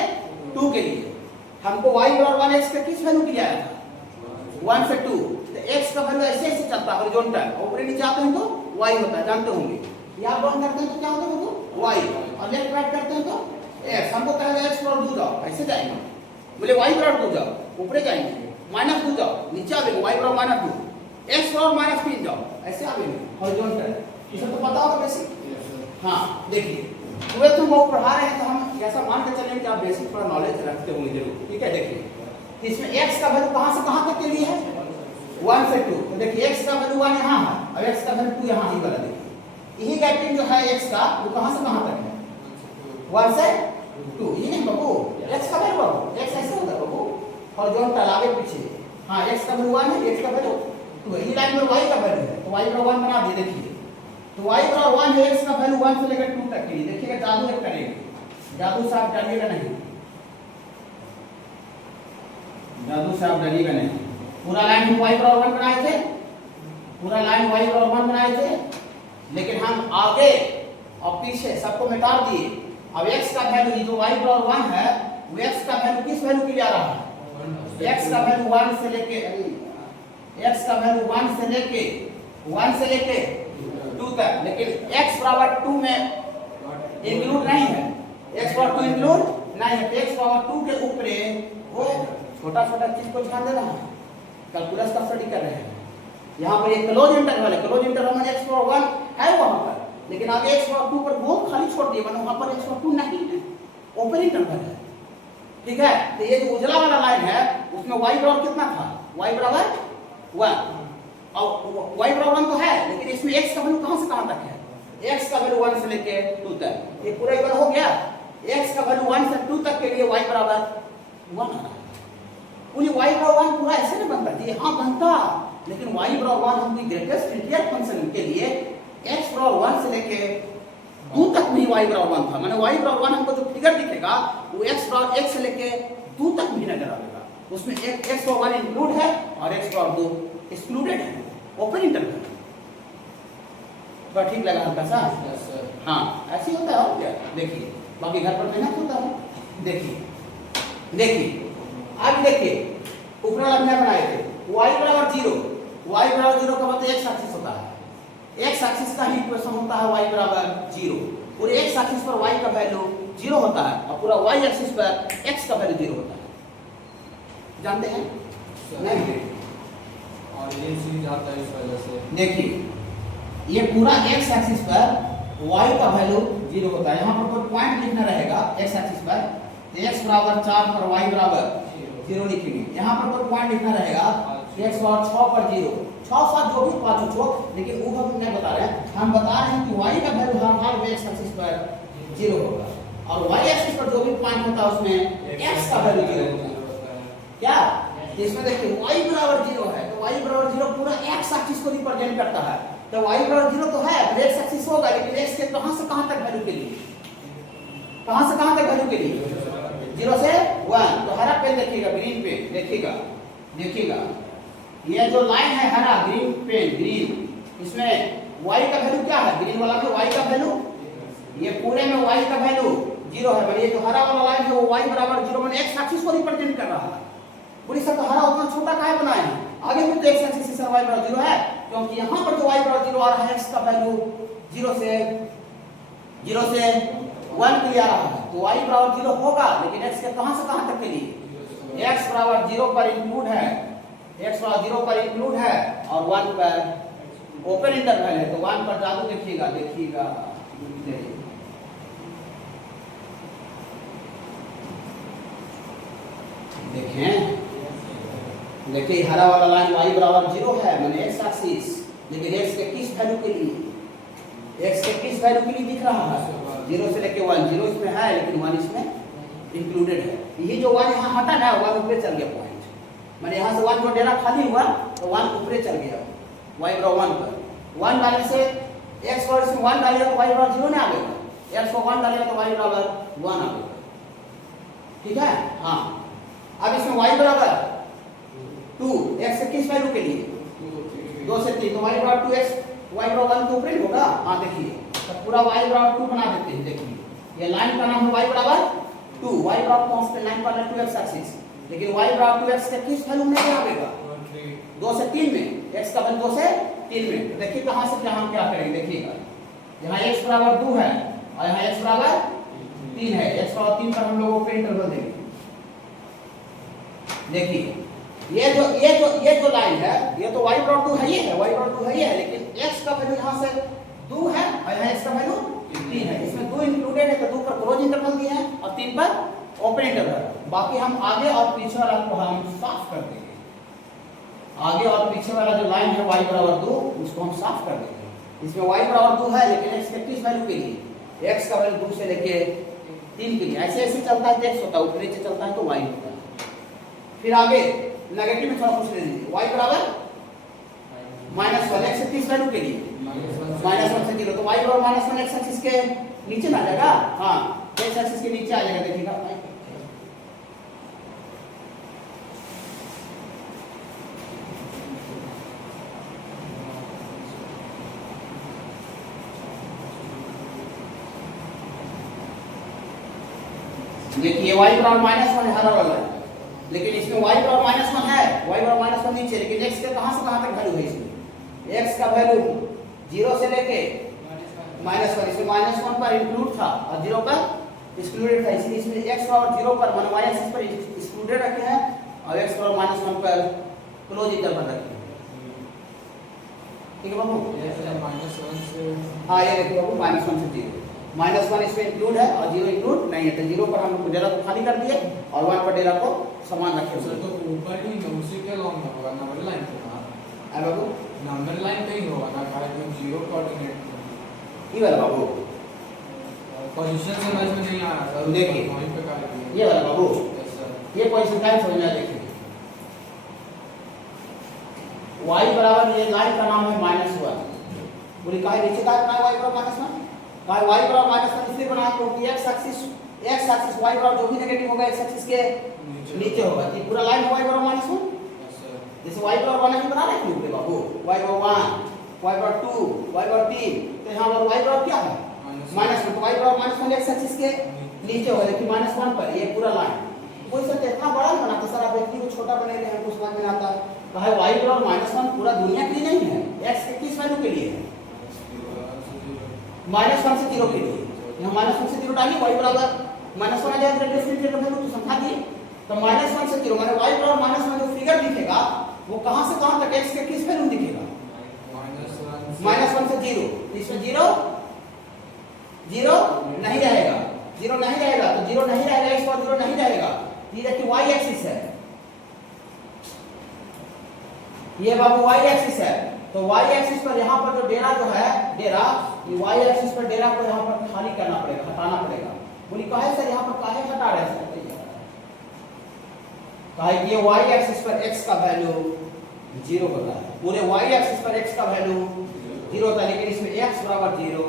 2 के लिए। हमको y बराबर 1 x का किस वैल्यू के लिए आया था? 1 से 2। तो x का वैल्यू ऐसे ऐसे चलता है हॉरिजॉन्टल, ऊपर नीचे आते हैं तो y होता है, जानते होंगे। यहाँ बंद करते हैं तो क्या होता है वो y, और लेफ्ट राइट करते हैं तो x। हमको कहेगा x बराबर 2 जाओ, ऐसे जाएंगे, बोले y बराबर 2 जाओ, ऊपर जाएंगे, -2 जाओ, नीचे आवेंगे y बराबर -2, x बराबर -3 जाओ, ऐसे आवेंगे हॉरिजॉन्टल। इसे तो पता होगा बेसिक। हाँ देखिए ट्वेल्थ में वो पढ़ा रहे हैं तो हम ऐसा मान के चलें कि आप बेसिक थोड़ा नॉलेज रखते होंगे जरूर। ठीक है, देखिए इसमें x का वैल्यू कहां से कहां तक के लिए है? 1 से 2। तो देखिए x का वैल्यू 1 यहाँ है और x का वैल्यू 2 यहाँ ही वाला। देखिए यही गैपिंग जो है x का वो कहां से कहां तक है? 1 से 2। ये नहीं बाबू, x का वैल्यू बाबू x ऐसे होता है बाबू हॉरिजॉन्टल आगे पीछे। हाँ x का वैल्यू 1 है, x का वैल्यू 2 है। ये लाइन में y का वैल्यू है तो y बराबर 1 बना दिए। देखिए तो y बराबर 1 है, x का वैल्यू 1 से लेकर 2 तक के लिए। देखिएगा जादू एक करेंगे, जादू से आप डरिएगा नहीं, जादू से आप डरिएगा नहीं। पूरा लाइन हम y बराबर 1 बनाए थे, पूरा लाइन y बराबर 1 बनाए थे, लेकिन हम आगे और पीछे सबको मिटा दिए। अब x का वैल्यू जो y बराबर 1 है वो x का वैल्यू किस वैल्यू के लिए आ रहा है? x का वैल्यू 1 से लेके x का वैल्यू 1 से लेके 2 तक, लेकिन x बराबर 2 में इंक्लूड नहीं है, x बराबर 2 इंक्लूड नहीं है। x बराबर 2 के ऊपर वो छोटा छोटा चीज को ध्यान देना है, कैलकुलस का स्टडी कर रहे हैं। यहाँ पर एक क्लोज इंटरवल है, क्लोज इंटरवल में x बराबर 1 है वहां पर, लेकिन आगे x बराबर 2 पर बहुत खाली छोड़ दिए, वहां पर x बराबर 2 नहीं है, ओपन इंटरवल है। ठीक है, तो ये जो उजला वाला लाइन है उसमें y बराबर कितना था? y बराबर 1 और y बराबर 1 तो है, लेकिन इसमें x का वैल्यू कहां से कहां तक है? x का वैल्यू 1 से लेके 2 तक, ये पूरा इक्वल हो गया। x का वैल्यू 1 से 2 तक के लिए y बराबर 1 आ रहा है। पूरी y बराबर 1 पूरा ऐसे नहीं बनता थी, हाँ बनता, लेकिन y बराबर 1 हम ग्रेटेस्ट इंटीजर फंक्शन के लिए x बराबर 1 से लेके 2 तक नहीं y बराबर 1 था। माने y बराबर 1 हमको जो फिगर दिखेगा वो x बराबर 1 से लेके 2 तक भी नजर आएगा। उसमें एक x और 1 इंक्लूड है और x और 2 एक्सक्लूडेड है, ओपन इंटरवल। ठीक लगा हल्का सा? Yes sir. हाँ ऐसे ही होता है और क्या। देखिए बाकी घर पर मेहनत होता है। देखिए अब देखिए ऊपर वाला हमने बनाए थे y बराबर 0, y बराबर 0 का मतलब x एक्सिस होता है, x एक्सिस का ही इक्वेशन होता है y बराबर 0। पूरे x एक्सिस पर y का वैल्यू 0 होता है और पूरा y एक्सिस पर x का वैल्यू 0 होता है। जानते हैं? नहीं। और ये चीज आता है इस वजह से। देखिए ये पूरा x एक्सिस पर y का वैल्यू 0 होता है। यहाँ पर कोई पॉइंट लिखना रहेगा x एक्सिस पर, x बराबर 4 पर y बराबर 0 लिखेंगे। यहाँ पर कोई पॉइंट लिखना रहेगा x और 6 पर 0, 6 7 जो भी 5 छो, लेकिन वो हम नहीं बता रहे हैं, हम बता रहे हैं कि y का वैल्यू हर हाल में x एक्सिस पर 0 होगा और y एक्सिस पर जो भी पॉइंट होता है उसमें x का वैल्यू 0 होता है। क्या इसमें देखिए y बराबर 0 है तो y बराबर 0 पूरा x एक्सिस को रिप्रेजेंट करता है। तो y बराबर 0 तो है, x एक्सिस होगा, लेकिन x के कहां से कहां तक वैल्यू के लिए, कहां से कहां तक वैल्यू के लिए 0 से 1। तो हरा पेन देखिएगा, ग्रीन पेन देखिएगा ये जो लाइन है हरा ग्रीन पेन ग्रीन, इसमें y का वैल्यू क्या है, ग्रीन वाला में y का वैल्यू, ये पूरे में y का वैल्यू 0 है। पर ये जो हरा वाला लाइन है वो y बराबर 0 माने x एक्सिस को रिप्रेजेंट कर रहा है। पूरी सब हरा उतना छोटा काहे बनाए हैं, आगे भी तो x एक्सिस से y बराबर 0 है, क्योंकि यहाँ पर जो y बराबर 0 आ रहा है x का वैल्यू 0 से 1 के लिए आ रहा है। तो y बराबर 0 होगा, लेकिन x के कहां से कहां तक के लिए, x बराबर 0 पर इंक्लूड है, x बराबर 0 पर इंक्लूड है और 1 पर ओपन इंटरवल है। तो 1 पर जादू देखिएगा देखिए हरा वाला लाइन y बराबर 0 है माने x एक्सिस, लेकिन x के किस वैल्यू के लिए, x के किस वैल्यू के लिए दिख रहा है, 0 से लेके 1, 0 इसमें है लेकिन 1 इसमें इंक्लूडेड है। यही जो 1 यहाँ हटा ना 1 ऊपर चल गया पॉइंट, माने यहाँ से 1 जो डेरा खाली हुआ तो 1 ऊपर चल गया y बराबर 1 पर। 1 डालने से x पर इसमें 1 डालेगा तो y बराबर 0 नहीं आएगा, x को 1 डालेगा तो y बराबर 1 आएगा। ठीक है? हाँ अब इसमें y बराबर 2, x के किस वैल्यू के लिए 2 से 3, तो y बराबर 2x, y बराबर 1 के ऊपर होगा। हाँ देखिए तो पूरा y बराबर 2 बना देते हैं। देखिए ये लाइन का नाम है y बराबर 2, y बराबर कांस्टेंट लाइन पर 2x एक्सिस, लेकिन y बराबर 2x के किस वैल्यू में आएगा 2 से 3 में, x का वैल्यू 2 से 3 में। तो देखिए कहां से हम क्या करेंगे, देखिएगा यहाँ x बराबर 2 है और यहाँ x बराबर 3 है, x बराबर 3 पर हम लोग ओपन इंटरवल देंगे। देखिए ये जो लाइन है ये तो y बराबर 2 है, ये है y बराबर 2 है, ये है, लेकिन x का वैल्यू यहाँ से 2 है और यहाँ x का वैल्यू 3 है। इसमें 2 इंक्लूडेड है तो 2 पर क्लोज इंटरवल दिया है और 3 पर ओपन इंटरवल। बाकी हम आगे और पीछे वाला को हम साफ कर देंगे, आगे और पीछे वाला जो लाइन है y बराबर 2 उसको हम साफ कर देंगे। इसमें y बराबर 2 है लेकिन x के किस वैल्यू के लिए, x का वैल्यू 2 से लेके 3 के लिए। ऐसे ऐसे चलता है तो x होता है, ऊपर नीचे चलता है तो y होता है। फिर आगे नेगेटिव में थोड़ा कुछ ले लीजिए, y बराबर -1, x से किस वैल्यू के लिए -1 से 0, तो y बराबर -1 x एक्सिस के नीचे ना जाएगा, हाँ x एक्सिस के नीचे आ जाएगा। देखिएगा देखिए y बराबर -1 है हरा वाला, लेकिन इसमें y बराबर -1 है, y बराबर -1 नीचे, लेकिन x के कहां से कहां तक वैल्यू है, इसमें x का वैल्यू 0 से लेके -1, इसमें -1 पर इंक्लूड था और 0 पर एक्सक्लूडेड था, इसलिए इसमें x बराबर 0 पर मान y एक्सिस पर एक्सक्लूडेड रखे हैं और x बराबर -1 पर क्लोज इंटरवल रखे हैं। ठीक है बाबू, -1 से हाँ ये देखिए बाबू -1 से 0, -1 इसमें इंक्लूड है और 0 इंक्लूड नहीं है, तो 0 पर हम डेरा को खाली कर दिए और 1 पर डेरा को समान रखे। सर तो ऊपर ही है, उसी के लॉन्ग में होगा, नंबर लाइन पे ना है बाबू, नंबर लाइन पे ही होगा ना, खाली तो 0 कोऑर्डिनेट ये वाला बाबू पोजीशन समझ में नहीं आ रहा सर। देखिए वहीं पे कर दिया ये वाला बाबू, यस सर। ये पोजीशन टाइम समझ में आ, देखिए y बराबर ये लाइन का नाम है -1, पूरी काहे नीचे का बनाया y बराबर -1, काहे y बराबर -1 इसलिए बनाया क्योंकि x axis X axis Y बराबर जो भी नेगेटिव होगा एक्स एक्सिस के नीचे होगा। ये पूरा लाइन वाई बराबर -1 जैसे वाई बराबर 1 ही बना रहे हैं थे बाबू, वाई बराबर 1 वाई बराबर 2 वाई बराबर 3, तो यहाँ पर वाई बराबर क्या है -1, तो वाई बराबर -1 एक्स एक्सिस के नीचे होगा लेकिन -1 पर ये पूरा लाइन। कोई सर इतना बड़ा बनाता सर, आप व्यक्ति को छोटा बनेंगे हमको समझ में आता है। कहा है वाई बराबर -1 पूरा दुनिया के लिए नहीं है, एक्स के किस वैल्यू के लिए है, -1 से 0 के लिए। यहाँ -1 से 0 डालिए, वाई बराबर -1 आ जाएगा, डेफिनेटली तो समझा दिए। तो -1 से 0 माने वाई बराबर -1 जो फिगर दिखेगा वो कहां से कहां तक एक्स के किस वैल्यू में दिखेगा, -1 से 0, इसमें 0 नहीं रहेगा, 0 नहीं रहेगा, तो 0 नहीं रहेगा, एक्स पर 0 नहीं रहेगा। ये कि वाई एक्सिस है, ये बाबू वाई एक्सिस है, तो वाई एक्सिस पर यहाँ पर जो डेरा जो है डेरा, ये वाई एक्सिस पर डेरा को यहाँ पर खाली करना पड़ेगा, हटाना पड़ेगा। बोली कहा है सर यहाँ पर काहे हटा रहे हैं, कहा कि ये वाई एक्सिस पर x का वैल्यू 0 होता है, पूरे वाई एक्सिस पर x का वैल्यू 0 होता है, लेकिन इसमें x बराबर 0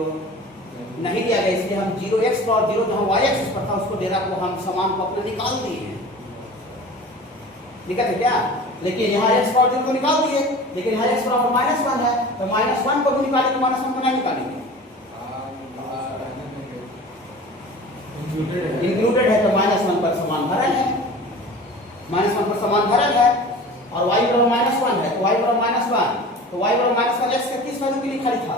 नहीं लिया गया, इसलिए हम 0x बराबर 0 जहां y एक्सिस पर था उसको डेरा को हम समान को अपने निकाल दिए हैं, दिक्कत है क्या। लेकिन यहाँ x बराबर 0 को निकाल दिए, लेकिन यहाँ x बराबर -1 है, तो -1 को भी निकालेंगे, -1 को नहीं निकालेंगे, इंक्लूडेड है, तो -1 पर समान भरण है, -1 पर समान भरण है, और y बराबर -1 है, तो y बराबर -1, तो y बराबर -1 x के किस वैल्यू के लिए खाली था,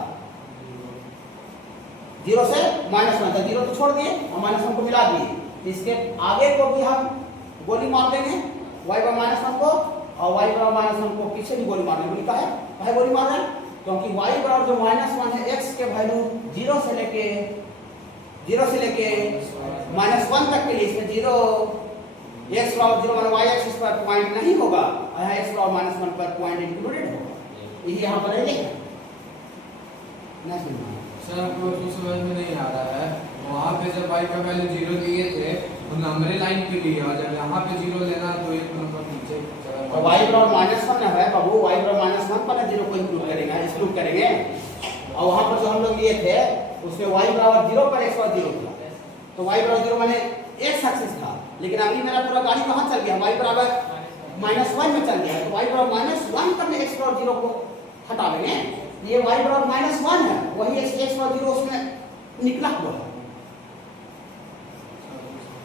0 से -1, तो 0 तो छोड़ दिए और -1 को मिला दिए, इसके आगे को भी हम गोली मार देंगे y बराबर -1 को, और y बराबर -1 को पीछे भी गोली मार देंगे। बोली काहे गोली मार रहे हैं, क्योंकि y बराबर जो -1 है x के वैल्यू 0 से लेके -1 तक के लिए इसमें 0 x बराबर 0 माने y एक्सिस पर पॉइंट नहीं होगा, और यहाँ x बराबर -1 पर पॉइंट इंक्लूडेड होगा, यही यहाँ पर है। सर आपको तो समझ में नहीं आ रहा है, वहाँ पे जब y का वैल्यू 0 दिए थे तो नंबरी लाइन के लिए, और जब यहाँ पे 0 लेना तो एक नंबर पीछे तो y बराबर -1 है बाबू, y बराबर -1 पर 0 को इंक्लूड करेंगे, एक्सक्लूड करेंगे, और वहाँ पर जो हम लोग लिए थे उसमें y बराबर 0 पर x बराबर 0 था, तो y बराबर 0 माने x एक्सिस था, लेकिन अभी मेरा पूरा गाड़ी कहाँ चल गया, y बराबर -1 में चल गया, तो y बराबर -1 पर x बराबर 0 को हटा देंगे, ये y बराबर -1 है, वही x बराबर 0 उसमें निकला हुआ है,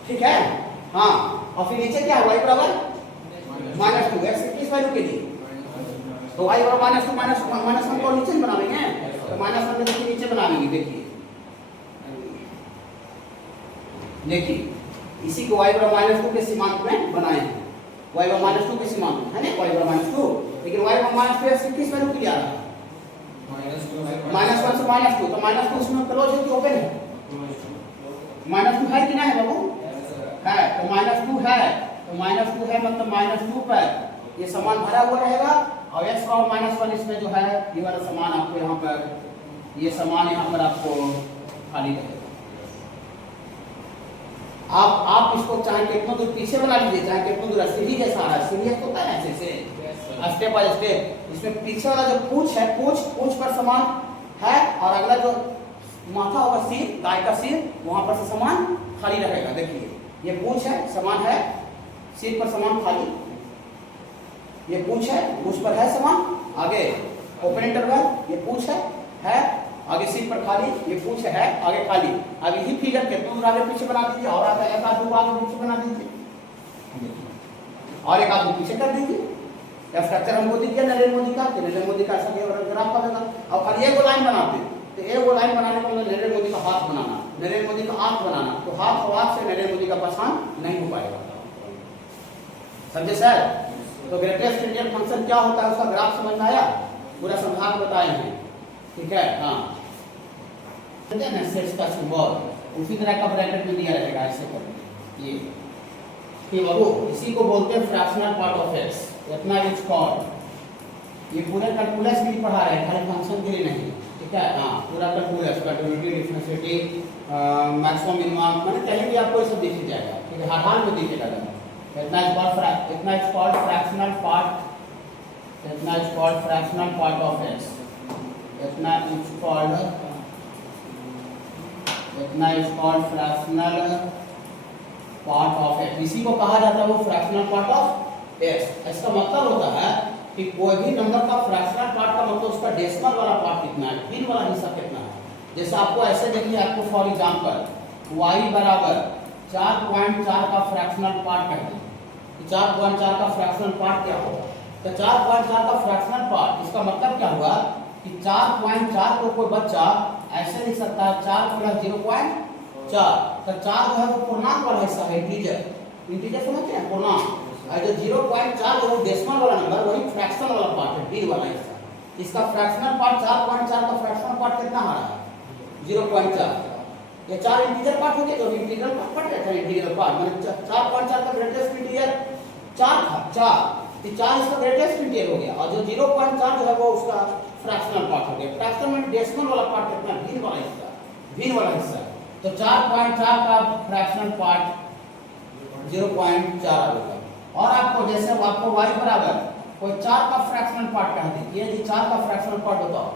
ठीक है। हाँ, और फिर नीचे क्या है, y बराबर -2 x किस वैल्यू के लिए, तो y बराबर -1 को नीचे बना देंगे, तो -1 में देखिए नीचे बना लेंगे, देखिए इसी को y बराबर -2 के सीमांत में बनाए हैं, y बराबर -2 के सीमांत में है ना, y बराबर -2, लेकिन y बराबर -2 x किस वैल्यू के लिए आ रहा है, -1 से -2, तो -2 उसमें क्लोज है कि ओपन है, -2 है कि नहीं है बाबू, है, तो -2 है, तो -2 है मतलब -2 पर ये समान भरा हुआ रहेगा, और x बराबर -1 इसमें जो है ये वाला समान आपको यहाँ पर, ये समान यहाँ पर आपको खाली रहेगा। आप इसको चाहे कितना दूर पीछे बना लीजिए, चाहे कितना दूर, सीढ़ी जैसा है, सीढ़ी होता है ऐसे से स्टेप बाय स्टेप, इसमें पीछे वाला जो पूंछ है, पूंछ पर समान है, और अगला जो माथा होगा सिर, गाय का सिर, वहां पर से समान खाली रहेगा। देखिए ये पूंछ है, समान है, सिर पर समान खाली, ये पूंछ है, पूंछ पर है समान, आगे ओपन इंटरवल, ये पूंछ है आगे सिर पर खाली, ये पूंछ है आगे खाली। अब यही फिगर के तुम आगे पीछे बना दीजिए, और आगे एक आदमी आगे पीछे बना दीजिए, और एक आदमी पीछे कर दीजिए। स्ट्रक्चर हमको दिख गया नरेंद्र मोदी का, नरेंद्र मोदी का ऐसा ग्राफ बनेगा। अब खाली एक लाइन बनाते, तो एक लाइन बनाने को नरेंद्र मोदी का हाथ बनाना, नरेंद्र मोदी का आंख बनाना, तो हाथ और आंख से नरेंद्र मोदी का पहचान नहीं हो पाएगा, समझे सर। तो ग्रेटेस्ट इंडियन फंक्शन क्या होता है उसका ग्राफ समझ में आया, पूरा समझा के बताए हैं, ठीक है। हाँ, सेट्स का सिंबल उसी तरह का ब्रैकेट में दिया रहेगा, ऐसे करके ये कि बाबू इसी को बोलते हैं फ्रैक्शनल पार्ट ऑफ x, इतना इज कॉल्ड, ये पूरे कैलकुलस के लिए पढ़ा रहे हैं, खाली फंक्शन के लिए नहीं, ठीक है। हाँ, पूरा कैलकुलस, कंटिन्यूटी, डिफरेंशिएटी, मैक्सिमम मिनिमम, मैंने कहीं भी आपको ये सब दिख जाएगा, ठीक है, हर हाल में दिखेगा। इतना इज कॉल्ड फ्रैक्शनल पार्ट, इतना is called fractional part of x, इतना is called fractional part of x, इसी को कहा जाता है वो फ्रैक्शनल पार्ट ऑफ एक्स। इसका मतलब होता है कि कोई भी नंबर का फ्रैक्शनल पार्ट का मतलब उसका डेसिमल वाला पार्ट कितना है, भिन्न वाला हिस्सा कितना है। जैसे आपको ऐसे देखिए, आपको फॉर एग्जांपल y बराबर 4.4 का फ्रैक्शनल पार्ट कर दें, 4.4 का फ्रैक्शनल पार्ट क्या होगा, तो 4.4 का फ्रैक्शनल पार्ट, इसका मतलब क्या हुआ कि 4.4 को कोई बच्चा ऐसे लिख सकता है 4 + 0.4, तो 4 जो है वो पूर्णांक वाला हिस्सा है, इंटीजर समझते हैं, पूर्णांक। और जो 0.4 जो डेसिमल वाला नंबर वही फ्रैक्शन वाला पार्ट है, भिन्न वाला हिस्सा। इसका फ्रैक्शनल पार्ट 4.4 का फ्रैक्शनल पार्ट कितना आ रहा है, 0.4। ये 4 इंटीजर पार्ट हो गए, तो इंटीग्रल पार्ट पड़ जाता है, इंटीग्रल पार्ट मतलब 4.4 का ग्रेटेस्ट इंटीजर 4 था, 4 इसका ग्रेटेस्ट इंटीजर हो गया, और जो 0.4 जो है वो उसका फ्रैक्शनल पार्ट हो गया। फ्रैक्शन में डेसिमल वाला पार्ट कितना, भिन्न वाला हिस्सा, भिन्न वाला हिस्सा। तो 4.4 का फ्रैक्शनल पार्ट 0.4 आएगा। और आपको जैसे आपको y बराबर कोई 4 का फ्रैक्शनल पार्ट कह दीजिए, ये 4 का फ्रैक्शनल पार्ट बताओ।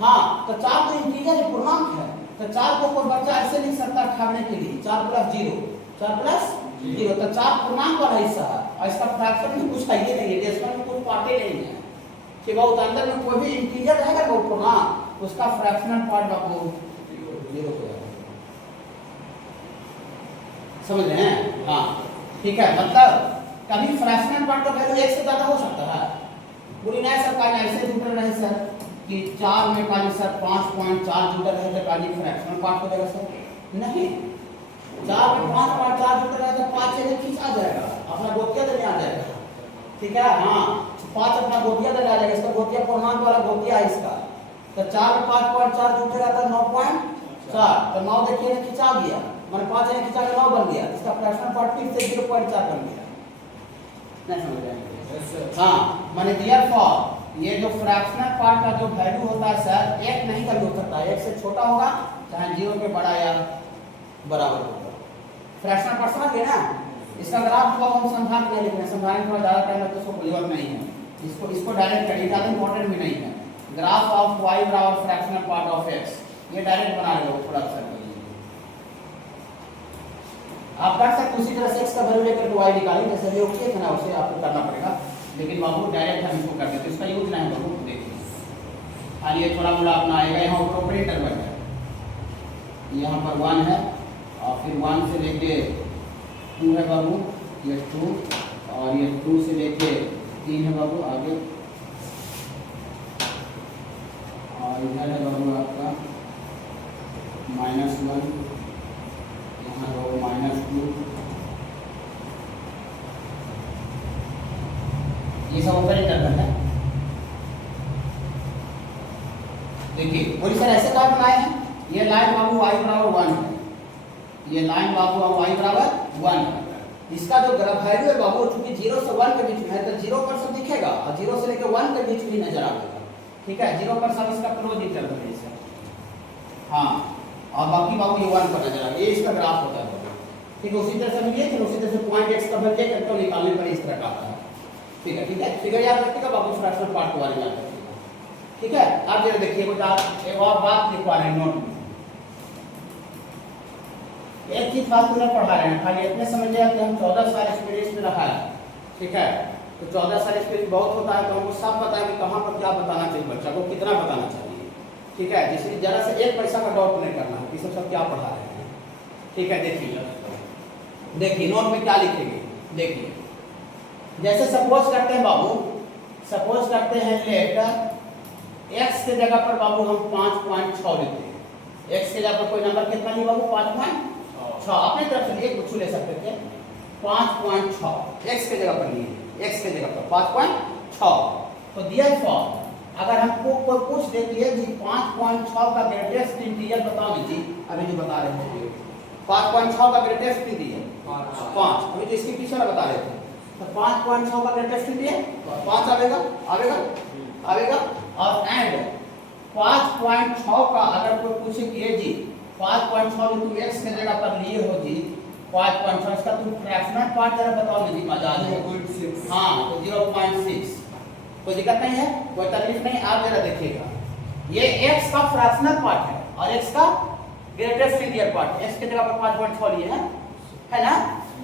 हाँ, तो 4 तो इंटीजर है, पूर्णांक है, तो 4 को कोई बच्चा ऐसे लिख सकता है ठाने के लिए 4 + 0, 4 + 0, तो 4 पूर्णांक वाला हिस्सा है, और इसका फ्रैक्शन में कुछ है ही नहीं है, डेसिमल में कुछ पार्ट ही नहीं है कि बहुत अंदर में कोई भी इंटीजर रहेगा वो पूर्णांक, उसका फ्रैक्शनल पार्ट आपको 0 हो जाएगा। समझ रहे हैं? हाँ ठीक है, मतलब कभी फ्रैक्शनल पार्ट का वैल्यू 1 से ज्यादा हो सकता है, पूरी नहीं सर, का ऐसे जुटल रहे सर कि 4 में काली सर 5.4 जुटल है तो काली फ्रैक्शनल पार्ट हो जाएगा सर, नहीं, 4 में 5.4 जुटल है तो 5 से खींचा जाएगा, अपना गोतिया देने आ जाएगा, ठीक है। हाँ, 5 अपना गोतिया देने आ जाएगा, इसका गोतिया पूर्णांक वाला गोतिया है इसका, तो 4 में 5.4 जुटेगा तो 9.4, तो 9 देखिए ना खींचा गया, मैंने 5 से खींचा के 9 बन गया, इसका फ्रैक्शनल पार्ट फिर से 0.4 बन गया। नहीं समझ रहे हैं? हाँ, मैंने देयरफॉर ये जो फ्रैक्शनल पार्ट का जो वैल्यू होता है सर, 1 नहीं कभी हो सकता, 1 से छोटा होगा चाहे 0 के बड़ा या बराबर होगा। फ्रैक्शनल पार्ट समझ गए ना? इसका ग्राफ को हम समझा के लिख रहे हैं, समझाने में थोड़ा ज़्यादा टाइम लगता है, उसको क्लियर नहीं है, इसको डायरेक्ट करिए, ज़्यादा इंपॉर्टेंट भी नहीं है। ग्राफ ऑफ y बराबर फ्रैक्शनल पार्ट ऑफ x, ये डायरेक्ट बना रहे हो, थोड़ा सा आप कर सकते उसी तरह से x का वैल्यू लेकर के y निकालें, जैसे ये ओके है ना, उसे आपको करना पड़ेगा, लेकिन बाबू डायरेक्ट हम इसको कर देते, इसका यूज नहीं बाबू, देखिए खाली ये थोड़ा मोड़ा अपना आएगा, यहाँ ऊपर ऑपरेटर बन है, यहाँ पर 1 है, और फिर 1 से लेके 2 है बाबू, ये 2, और ये 2 से लेके 3 है बाबू आगे, और इधर है बाबू आपका -1, यहाँ -2, ये सब ऑपरेटर करना है। देखिए और सर ऐसे लाइन बनाए हैं, ये लाइन बाबू y बराबर 1 है, ये लाइन बाबू y बराबर 1 है, इसका जो ग्राफ वैल्यू है बाबू चूंकि 0 से 1 के बीच में है तो 0% दिखेगा, और 0 से लेकर 1 के बीच में नजर आएगा, ठीक है, 0% इसका क्लोज इंटरवल है। हाँ, और बाकी बाबू ये 1 पर नजर आएगा, ये इसका ग्राफ होता है, ठीक है। उसी तरह से हम ये थे, उसी तरह से पॉइंट x का वैल्यू करके तो निकालने पर इस तरह का आता है, ठीक है, ठीक है, फिगर याद रखिएगा बाबू, फ्रैक्शनल पार्ट के बारे में याद रखिएगा, ठीक है। अब जरा देखिए बेटा, एक और बात लिखवा रहे हैं नोट में, एक चीज बात तुमने पढ़ा रहे हैं, खाली इतने समझ लिया कि हम 14 साल एक्सपीरियंस में रहा है, ठीक है, तो 14 साल एक्सपीरियंस बहुत होता है, तो हमको सब पता है कि कहाँ पर क्या बताना चाहिए, बच्चा को कितना बताना चाहिए, ठीक है, जिससे जरा से एक पैसा का डाउट नहीं करना है कि सब क्या पढ़ा रहे हैं, ठीक है। देखिए नोट में क्या लिखेंगे, देखिए जैसे सपोज करते हैं बाबू, सपोज करते हैं लेट x के जगह पर बाबू हम 5.6 लेते हैं, x के जगह पर कोई नंबर कितना नहीं बाबू 5.6, अपने तरफ से एक कुछ ले सकते थे 5.6, x के जगह पर लिए, x के जगह पर 5.6, तो दिया फॉर अगर हमको कोई पूछ देती है जी 5.6 का ग्रेटेस्ट इंटीजर बताओ जी, अभी जो बता रहे थे 5.6 का ग्रेटेस्ट इंटीजर 5, अभी तो इसके पीछे बता रहे थे, तो 5.6 का ग्रेटेस्ट इंटीजर 5 आवेगा, आवेगा, आवेगा, और एंड 5.6 का अगर कोई पूछे कि ये जी 5.6 में तुम x के जगह पर लिए हो जी 5.6, इसका तुम फ्रैक्शनल पार्ट जरा बताओ जी, मजा आ जाए, 0.6, हाँ तो 0.6, कोई दिक्कत नहीं है, कोई तकलीफ नहीं। आप जरा देखिएगा, ये x का फ्रैक्शनल पार्ट है और x का ग्रेटेस्ट इंटीजर पार्ट, x के जगह पर 5.6 लिए हैं, है ना।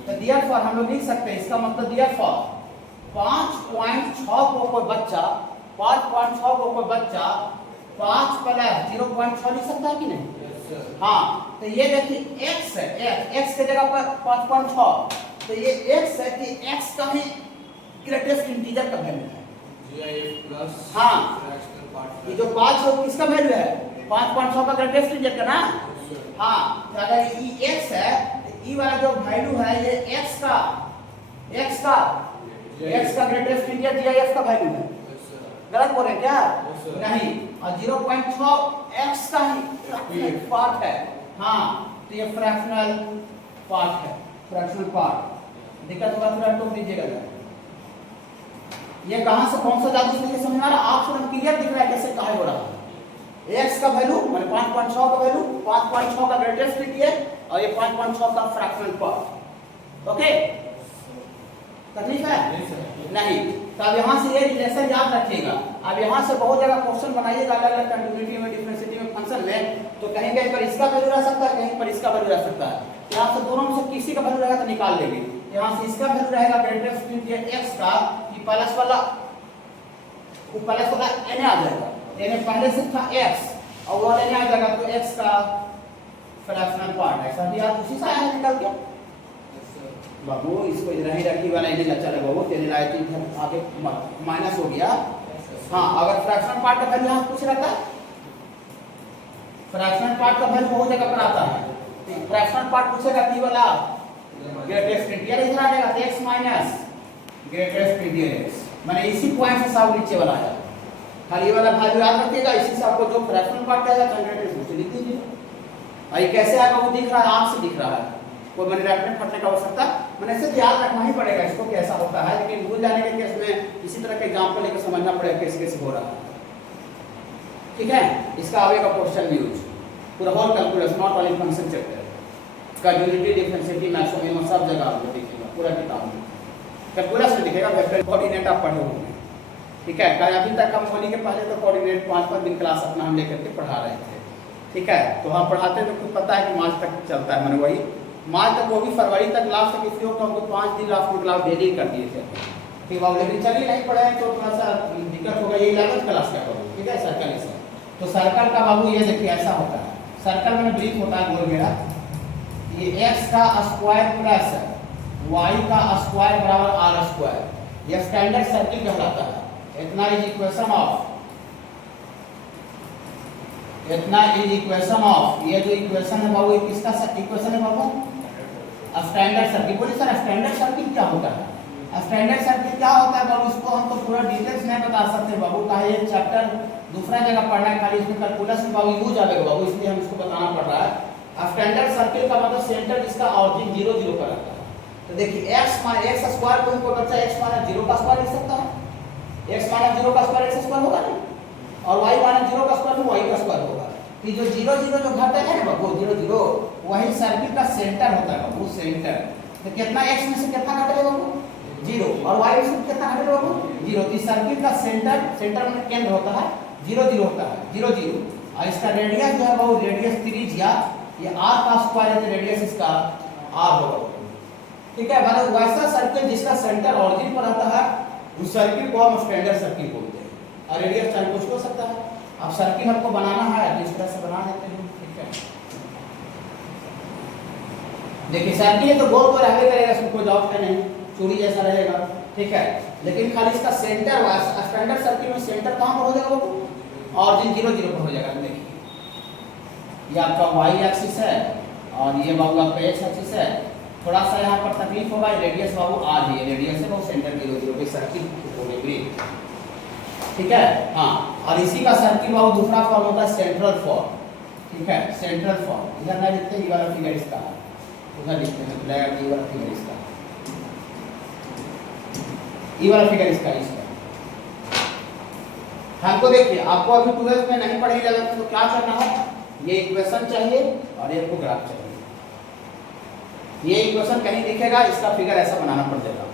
तो देयरफॉर हम लोग लिख सकते हैं, इसका मतलब देयरफॉर 5.6 को कोई बच्चा 5.6 को कोई बच्चा 5 प्लस 0.6 लिख सकता है कि नहीं? हाँ, तो ये देखिए x है, x के जगह पर 5.6, तो ये x है कि x का ही ग्रेटेस्ट इंटीजर का वैल्यू है। GIF प्लस हाँ, फ्रैक्शनल पार्ट ये जो 5 है वो किसका वैल्यू है? 5.6 का ग्रेटेस्ट इंटीजर का ना। हाँ, तो अगर ये x है तो ई वाला जो वैल्यू है ये x का ग्रेटेस्ट इंटीजर GIF का वैल्यू है। गलत बोल रहे हैं क्या? नहीं, और 0.6 x का ही पार्ट है। हाँ, तो ये फ्रैक्शनल पार्ट है, फ्रैक्शनल पार्ट। दिक्कत होगा तो टोक दीजिएगा। ये कहां से कौन सा जादू से समझ आ रहा? आपको क्लियर दिख रहा है कैसे कहा हो रहा है। x का वैल्यू माने 5.6 का वैल्यू, 5.6 का ग्रेटेस्ट इंटीजर और ये 5.6 का फ्रैक्शनल पार्ट। ओके, तकलीफ है? नहीं। तो अब यहाँ से ये रिलेशन याद रखिएगा। अब यहाँ से बहुत जगह क्वेश्चन बनाइएगा अलग अलग कंटिन्यूटी में, डिफरेंशिएटी में, फंक्शन में, तो कहीं कहीं पर इसका वैल्यू रह सकता है, कहीं पर इसका वैल्यू रह सकता है। यहाँ से दोनों में से किसी का वैल्यू रहेगा तो निकाल लेंगे। यहाँ से इसका वैल्यू रहेगा ग्रेटेस्ट इंटीजर x का कि प्लस वाला n आ जाएगा, n पहले से था x और वो n आ जाएगा तो x का फ्रैक्शनल पार्ट है। सभी आप उसी से आया है निकल के। बाबू इसको इधर ही रखी वाला नहीं चले बाबू, तेरे लाए थी आगे माइनस हो गया। हाँ, अगर फ्रैक्शनल पार्ट का वैल्यू यहाँ कुछ रहता है, फ्रैक्शनल पार्ट का वैल्यू बहुत जगह पर आता है। फ्रैक्शनल पार्ट पूछेगा p वाला ग्रेटेस्ट इंटीजर इधर आ जाएगा तो x minus greatest integer x, मैंने इसी पॉइंट से सब नीचे वाला आया। खाली ये वाला वैल्यू याद रखिएगा, इसी से आपको जो फ्रैक्शनल पार्ट कहेगा ग्रेटेस्ट उसे लिख दीजिए। और ये कैसे आएगा वो दिख रहा है, आंख से दिख रहा है, कोई मैंने रैपमेंट फटने का आवश्यकता मैंने ऐसे याद रखना ही पड़ेगा इसको कैसा होता है। लेकिन भूल जाने के केस में इसी तरह के एग्जाम्पल लेकर समझना पड़ेगा कैसे कैसे हो रहा है। ठीक है, इसका आगे का क्वेश्चन यूज पूरा whole calculus not only function chapter का यूनिटी डिफरेंशिएटी मैक्सिमम सब जगह आपको दिखेगा पूरा किताब में। कैलकुलस में दिखेगा, वेक्टर कोऑर्डिनेट आप पढ़े होंगे। ठीक है, अभी तक हम होली के पहले तो कोऑर्डिनेट 5 दिन क्लास अपना हम लेकर के पढ़ा रहे थे। ठीक है, तो हम पढ़ाते तो कुछ पता है कि मार्च तक चलता है, मैंने वही मार्च तक, वो भी फरवरी तक लास्ट तक, इसलिए तो हमको 5 दिन लास्ट में क्लास डेली कर दिए थे। ठीक है, लेकिन चलिए नहीं पढ़े तो थोड़ा सा दिक्कत होगा। ये 11th क्लास का करो। ठीक है, सर्कल से तो सर्कल का बाबू ये देखिए ऐसा होता है। सर्कल में ब्रीफ होता है गोल घेरा, ये x का स्क्वायर प्लस y का स्क्वायर बराबर r स्क्वायर, ये स्टैंडर्ड सर्किल कहलाता है। इतना इज इक्वेशन ऑफ ये जो इक्वेशन है बाबू, ये किसका इक्वेशन है बाबू? Standard circle. बोलिए सर स्टैंडर्ड सर्किल क्या होता है? स्टैंडर्ड सर्किल क्या होता है बाबू? इसको हम तो पूरा डिटेल्स नहीं बता सकते बाबू, का ये चैप्टर दूसरा जगह पढ़ना है, खाली इसमें कैलकुलस में बाबू यूज आएगा बाबू, इसलिए हम इसको बताना पड़ रहा है। स्टैंडर्ड सर्किल का मतलब सेंटर जिसका ऑरिजिन 0 0 पर रहता है। तो देखिए x स्क्वायर को इनको बच्चा x माइनस 0 का स्क्वायर लिख सकता है। x माइनस 0 का स्क्वायर x स्क्वायर होगा ना, और y माइनस 0 का स्क्वायर y का स्क्वायर होगा। कि जो 0 0 जो घटक है ना बाबू 0 0 वही सर्किल का सेंटर होता है बाबू, सेंटर। तो कितना x में से कितना घटेगा बाबू? 0, और y में से कितना घटेगा बाबू? 0। तो सेंटर का सेंटर में केंद्र होता है 0 0 होता है 0 0, और इसका रेडियस जो है बाबू रेडियस त्रिज्या ये r का स्क्वायर है, तो रेडियस इसका r होगा। ठीक है, मतलब वैसा सर्किल जिसका सेंटर ऑरिजिन पर रहता है उस सर्किल को हम स्टैंडर्ड सर्किल बोलते हैं। और रेडियस चाहे कुछ हो सकता है। अब सर्किल हमको बनाना है तो इस तरह से बना देते हैं। ठीक है, देखिए सर्किल तो गोल तो रहने करेगा, इसमें कोई डाउट है नहीं, चूड़ी जैसा रहेगा। ठीक है, लेकिन खाली इसका सेंटर स्टैंडर्ड सर्किल में सेंटर कहाँ पर हो जाएगा बाबू? ऑरिजिन 0 0 पर हो जाएगा। देखिए ये आपका y एक्सिस है और ये बाबू आपका x एक्सिस है। थोड़ा सा यहाँ पर तकलीफ होगा, रेडियस बाबू r है, रेडियस है बाबू सेंटर 0 0 पे सर्किल होगी। ठीक है, हाँ, और इसी का सर्किल बाबू दूसरा फॉर्म होता है सेंट्रल फॉर्म। ठीक है, सेंट्रल फॉर्म इधर ना लिखते, ये वाला फिगर इसका है, उधर लिखते हैं तो ये वाला फिगर इसका, ये वाला फिगर इसका। हमको देखिए आपको अभी 12th में नहीं पढ़े जाएगा तो क्या करना है, ये इक्वेशन चाहिए और ये ग्राफ चाहिए। ये इक्वेशन कहीं दिखेगा, इसका फिगर ऐसा बनाना पड़ जाएगा।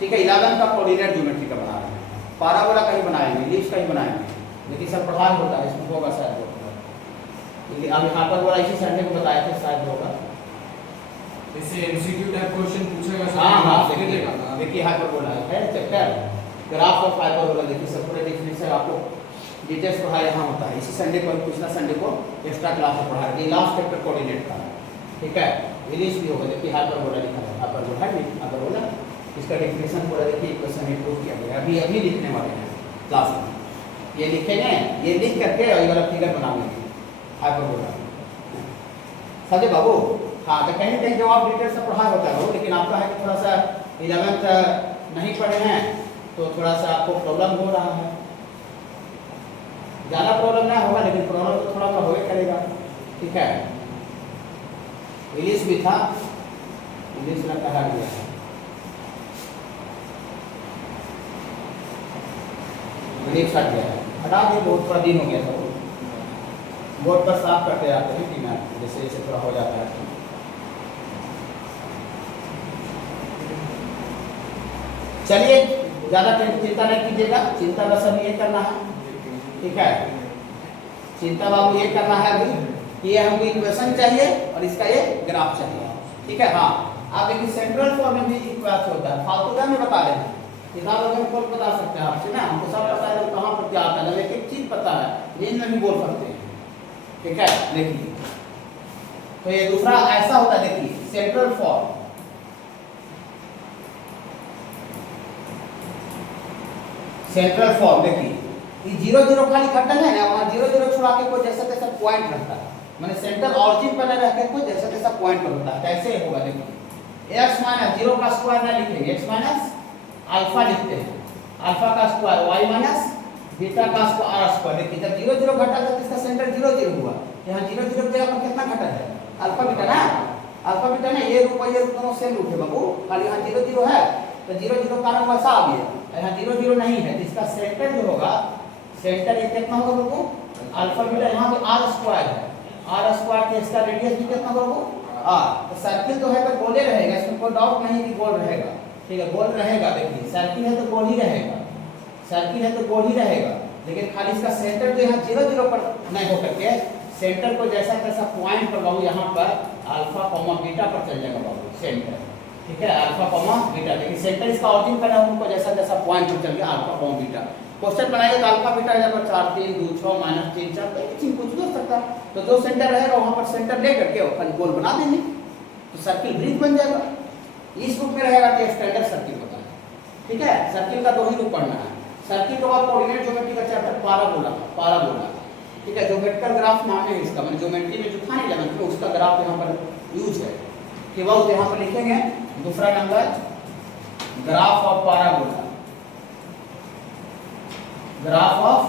ठीक है, 11 का कोऑर्डिनेट ज्योमेट्री का बना रहे हैं, पैराबोला कहीं बनाएंगे, इलिप्स कहीं बनाएंगे, लेकिन सब पढ़ाई होता है इसमें होगा शायद होगा, लेकिन अभी हाइपरबोला इसी संडे को बताए थे शायद होगा। इससे एमसीक्यू टाइप क्वेश्चन पूछेगा सर, हाँ हाँ, ग्राफ देगा ना। देखिए हाइपरबोला है चैप्टर ग्राफ ऑफ हाइपरबोला, देखिए सब पूरे डिफिनेशन आपको डिटेल्स पढ़ा यहाँ होता है। इसी संडे को, पिछला संडे को एक्स्ट्रा क्लास में पढ़ा है, लास्ट चैप्टर कोऑर्डिनेट का, ठीक है। इंग्लिश भी होगा, देखिए हाइपरबोला लिखा है, हाइपरबोला है, हाइपरबोला इसका डिफिनेशन पूरा देखिए क्वेश्चन में प्रूव किया गया, अभी अभी लिखने वाले हैं क्लास में, ये लिखेंगे, ये लिख करके और ये वाला फिगर बना लेंगे हाइपरबोला। समझे बाबू? हाँ, तो कहीं कहीं जवाब डिटेल से पढ़ा होता है, लेकिन आपका है कि थोड़ा सा 11th नहीं पढ़े हैं तो थोड़ा सा आपको प्रॉब्लम हो रहा है। ज़्यादा प्रॉब्लम नहीं होगा, लेकिन प्रॉब्लम तो थोड़ा सा होगा करेगा, ठीक है। इंग्लिश भी था, इंग्लिश में कहा गया है, इंग्लिश हट गया है, हटा दिए, बहुत थोड़ा दिन हो गया था, बोर्ड पर साफ करते जाते हैं कि ना, जैसे जैसे थोड़ा हो जाता है। चलिए ज़्यादा चिंता नहीं कीजिएगा, चिंता बस अभी ये करना है, ठीक है। चिंता बाबू ये करना है अभी कि ये हमको इक्वेशन चाहिए और इसका ये ग्राफ चाहिए, ठीक है। हाँ, आप देखिए सेंट्रल फॉर्म में भी इक्वेशन होता है, फालतू में बता रहे हैं, किताब अगर खोल बता सकते हैं आपसे ना, हमको सब पता है कहाँ पर क्या आता है, एक एक चीज़ पता है, नींद में भी बोल सकते हैं, ठीक है। देखिए तो ये दूसरा ऐसा होता है, देखिए सेंट्रल फॉर्म, सेंट्रल फॉर्म देखिए ये 0 0 खाली खत्म है ना, वहाँ 0 0 छुड़ा के कोई जैसा तैसा पॉइंट रहता है, मैंने सेंटर ऑरिजिन पर रह के कोई जैसा तैसा पॉइंट पर होता है, कैसे होगा देखिए। x माइनस 0 का स्क्वायर ना लिखेंगे, x माइनस अल्फा लिखते हैं, अल्फा का स्क्वायर y माइनस बीटा का स्क्वायर। देखिए जब 0 0 घटा था तो इसका सेंटर 0 0 हुआ, यहाँ 0 0 के जगह पर कितना घटा है, अल्फा बीटा ना, अल्फा बीटा ना, ये रूप और ये रूप दोनों सेम रूप है बाबू, खाली यहाँ 0 0 है तो 0 0 का रंग वैसा आ गया, यहाँ 0 0 नहीं है तो इसका सेंटर जो होगा, सेंटर ये कितना होगा बाबू, अल्फा बीटा, यहाँ पे r स्क्वायर है, r स्क्वायर के इसका रेडियस भी कितना होगा बाबू r, तो सर्किल तो है तो गोले रहेगा, इसमें कोई डाउट नहीं कि गोल रहेगा, ठीक है, गोल रहेगा। देखिए सर्किल है तो गोल ही रहेगा, सर्किल है तो गोल ही रहेगा, लेकिन खाली इसका सेंटर जो यहाँ 0 0 पर नहीं हो करके सेंटर को जैसा तैसा पॉइंट पर बाबू यहाँ पर अल्फा कॉमा बीटा पर चल जाएगा बाबू सेंटर, ठीक है, अल्फा कॉमा बीटा। देखिए सेंटर इसका ऑरिजिन पर है, उनको जैसा जैसा पॉइंट पर चल गया अल्फा कॉमा बीटा। क्वेश्चन बनाएगा तो अल्फा बीटा जब 4 3 2 6 माइनस 3 4 तो एक चीज कुछ भी हो सकता है, तो जो सेंटर रहेगा वहाँ पर सेंटर ले करके खाली गोल बना देंगे तो सर्किल ब्रिज बन जाएगा। इस रूप में रहेगा तो स्टैंडर्ड सर्किल होता है, ठीक है। सर्किल का 2 ही रूप पढ़ना है, सर्किल के बाद कोऑर्डिनेट ज्योमेट्री का चैप्टर पाराबोला, पाराबोला, ठीक है, ज्योमेट्रिकल ग्राफ नाम है इसका, मैंने ज्योमेट्री में जो था 11th में उसका ग्राफ यहाँ पर यूज है, कि बहुत यहाँ पर लिखेंगे दूसरा number graph of parabola, graph of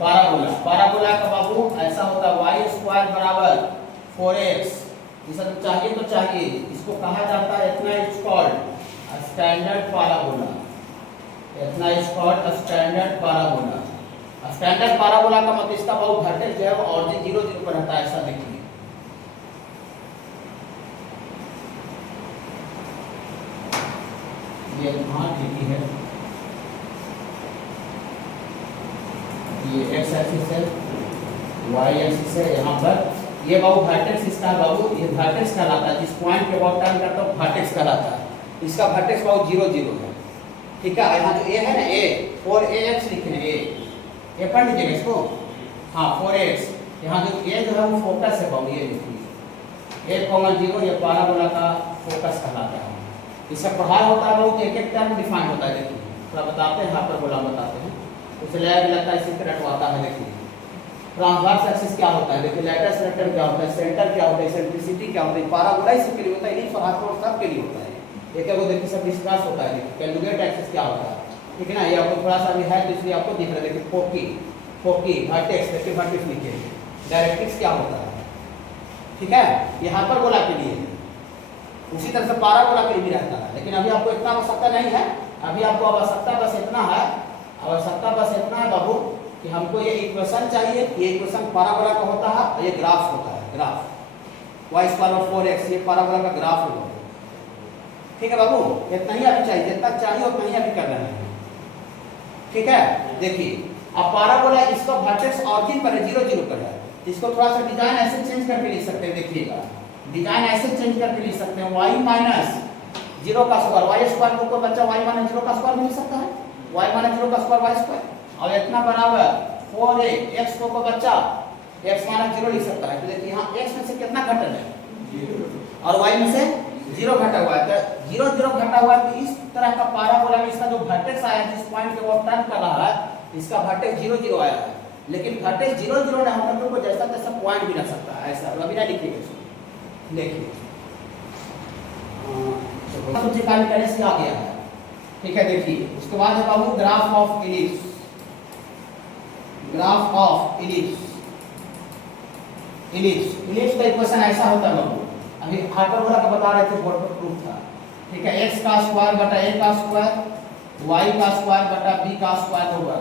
parabola. Parabola का बाबू ऐसा होता है वाई स्क्वायर बराबर 4x, इसे तो चाहिए तो चाहिए, इसको कहा जाता है इतना इज कॉल्ड स्टैंडर्ड पाराबोला, इतना is called standard parabola. Standard parabola का मतलब इसका बाबू वर्टेक्स जो है वो ऑरिजिन 0 0 पर रहता है, ऐसा देखिए, ये हाँ ठीक है, ये x एक्सिस है, y एक्सिस है, यहाँ पर ये बाबू वर्टेक्स इसका है बाबू, ये वर्टेक्स कहलाता है, जिस पॉइंट के बाद टर्न करता है वर्टेक्स कहलाता है, इसका वर्टेक्स बाबू 0 0 है, ठीक है। यहाँ जो a है ना a 4ax लिखे हैं, a पढ़ लीजिएगा इसको, हाँ 4ax, यहाँ जो a जो है वो फोकस है बाबू, ये देखिए 1,0 ये पाराबोला का फोकस कहलाता है। इसका पढ़ाई होता है बहुत एक एक टर्म डिफाइन होता है, देखिए थोड़ा बताते हैं, हाइपरबोला बताते हैं, उसे लगता है इसी तरह रटवाता है। देखिए ट्रांसवर्स एक्सिस क्या होता है, देखिए लेटस वेक्टर क्या होता है, सेंटर क्या होता है, सेंट्रिसिटी क्या होता है, पाराबोला इसी के लिए होता है, नहीं फॉर सब के लिए होता है। एक है वो देखिए सब डिस्कस होता है, देखिए कैलकुलेट एक्सिस क्या होता है, ठीक है ना, ये आपको थोड़ा सा भी है तो इसलिए आपको दिख रहा है। देखिए फोकी वर्टेक्स, देखिए वर्टेक्स लिखिए, डायरेक्ट्रिक्स क्या होता है, ठीक है, ये हाइपरबोला के लिए है, उसी तरह से पाराबोला के लिए भी रहता है, लेकिन अभी आपको इतना आवश्यकता नहीं है, अभी आपको आवश्यकता बस इतना है, आवश्यकता बस इतना है बाबू कि हमको ये इक्वेशन चाहिए, ये इक्वेशन पाराबोला का होता है और ये ग्राफ होता है, ग्राफ y स्क्वायर और 4x, ये पाराबोला का ग्राफ होगा, ठीक है बाबू, इतना ही अभी चाहिए, जितना चाहिए उतना ही अभी कर रहे हैं, ठीक है। देखिए अब पाराबोला इसका वर्टेक्स ऑरिजिन पर है, 0 0 पर है, इसको थोड़ा सा डिजाइन ऐसे चेंज करके लिख सकते हैं, देखिएगा डिजाइन ऐसे चेंज करके लिख सकते हैं, वाई माइनस जीरो का स्क्वायर, वाई स्क्वायर को कोई बच्चा वाई माइनस जीरो का स्क्वायर भी लिख सकता है, वाई माइनस जीरो का स्क्वायर वाई स्क्वायर, और इतना बराबर 4a एक्स को कोई बच्चा एक्स माइनस जीरो लिख सकता है। तो देखिए यहाँ एक्स में से कितना घटल है, और वाई में से जीरो घटा हुआ है, तो जीरो जीरो घटा हुआ है। तो इस तरह का पाराबोला में इसका जो वर्टेक्स आया जिस पॉइंट पे वो टर्न कर रहा है, इसका वर्टेक्स जीरो जीरो आया है, लेकिन वर्टेक्स जीरो जीरो ना होकर तो जैसा तैसा पॉइंट भी रख सकता है, ऐसा अभी ना लिखिएगा इसको। देखिए सबसे कार्य करने से आ गया है, ठीक है। देखिए उसके बाद है बाबू graph of ellipse, graph of ellipse. Ellipse का इक्वेशन ऐसा होता है बाबू, अभी हाइपरबोला का बता रहे थे, बोर्ड पर प्रूफ था, ठीक है। x का स्क्वायर बटा a का स्क्वायर, y का स्क्वायर बटा b का स्क्वायर होगा,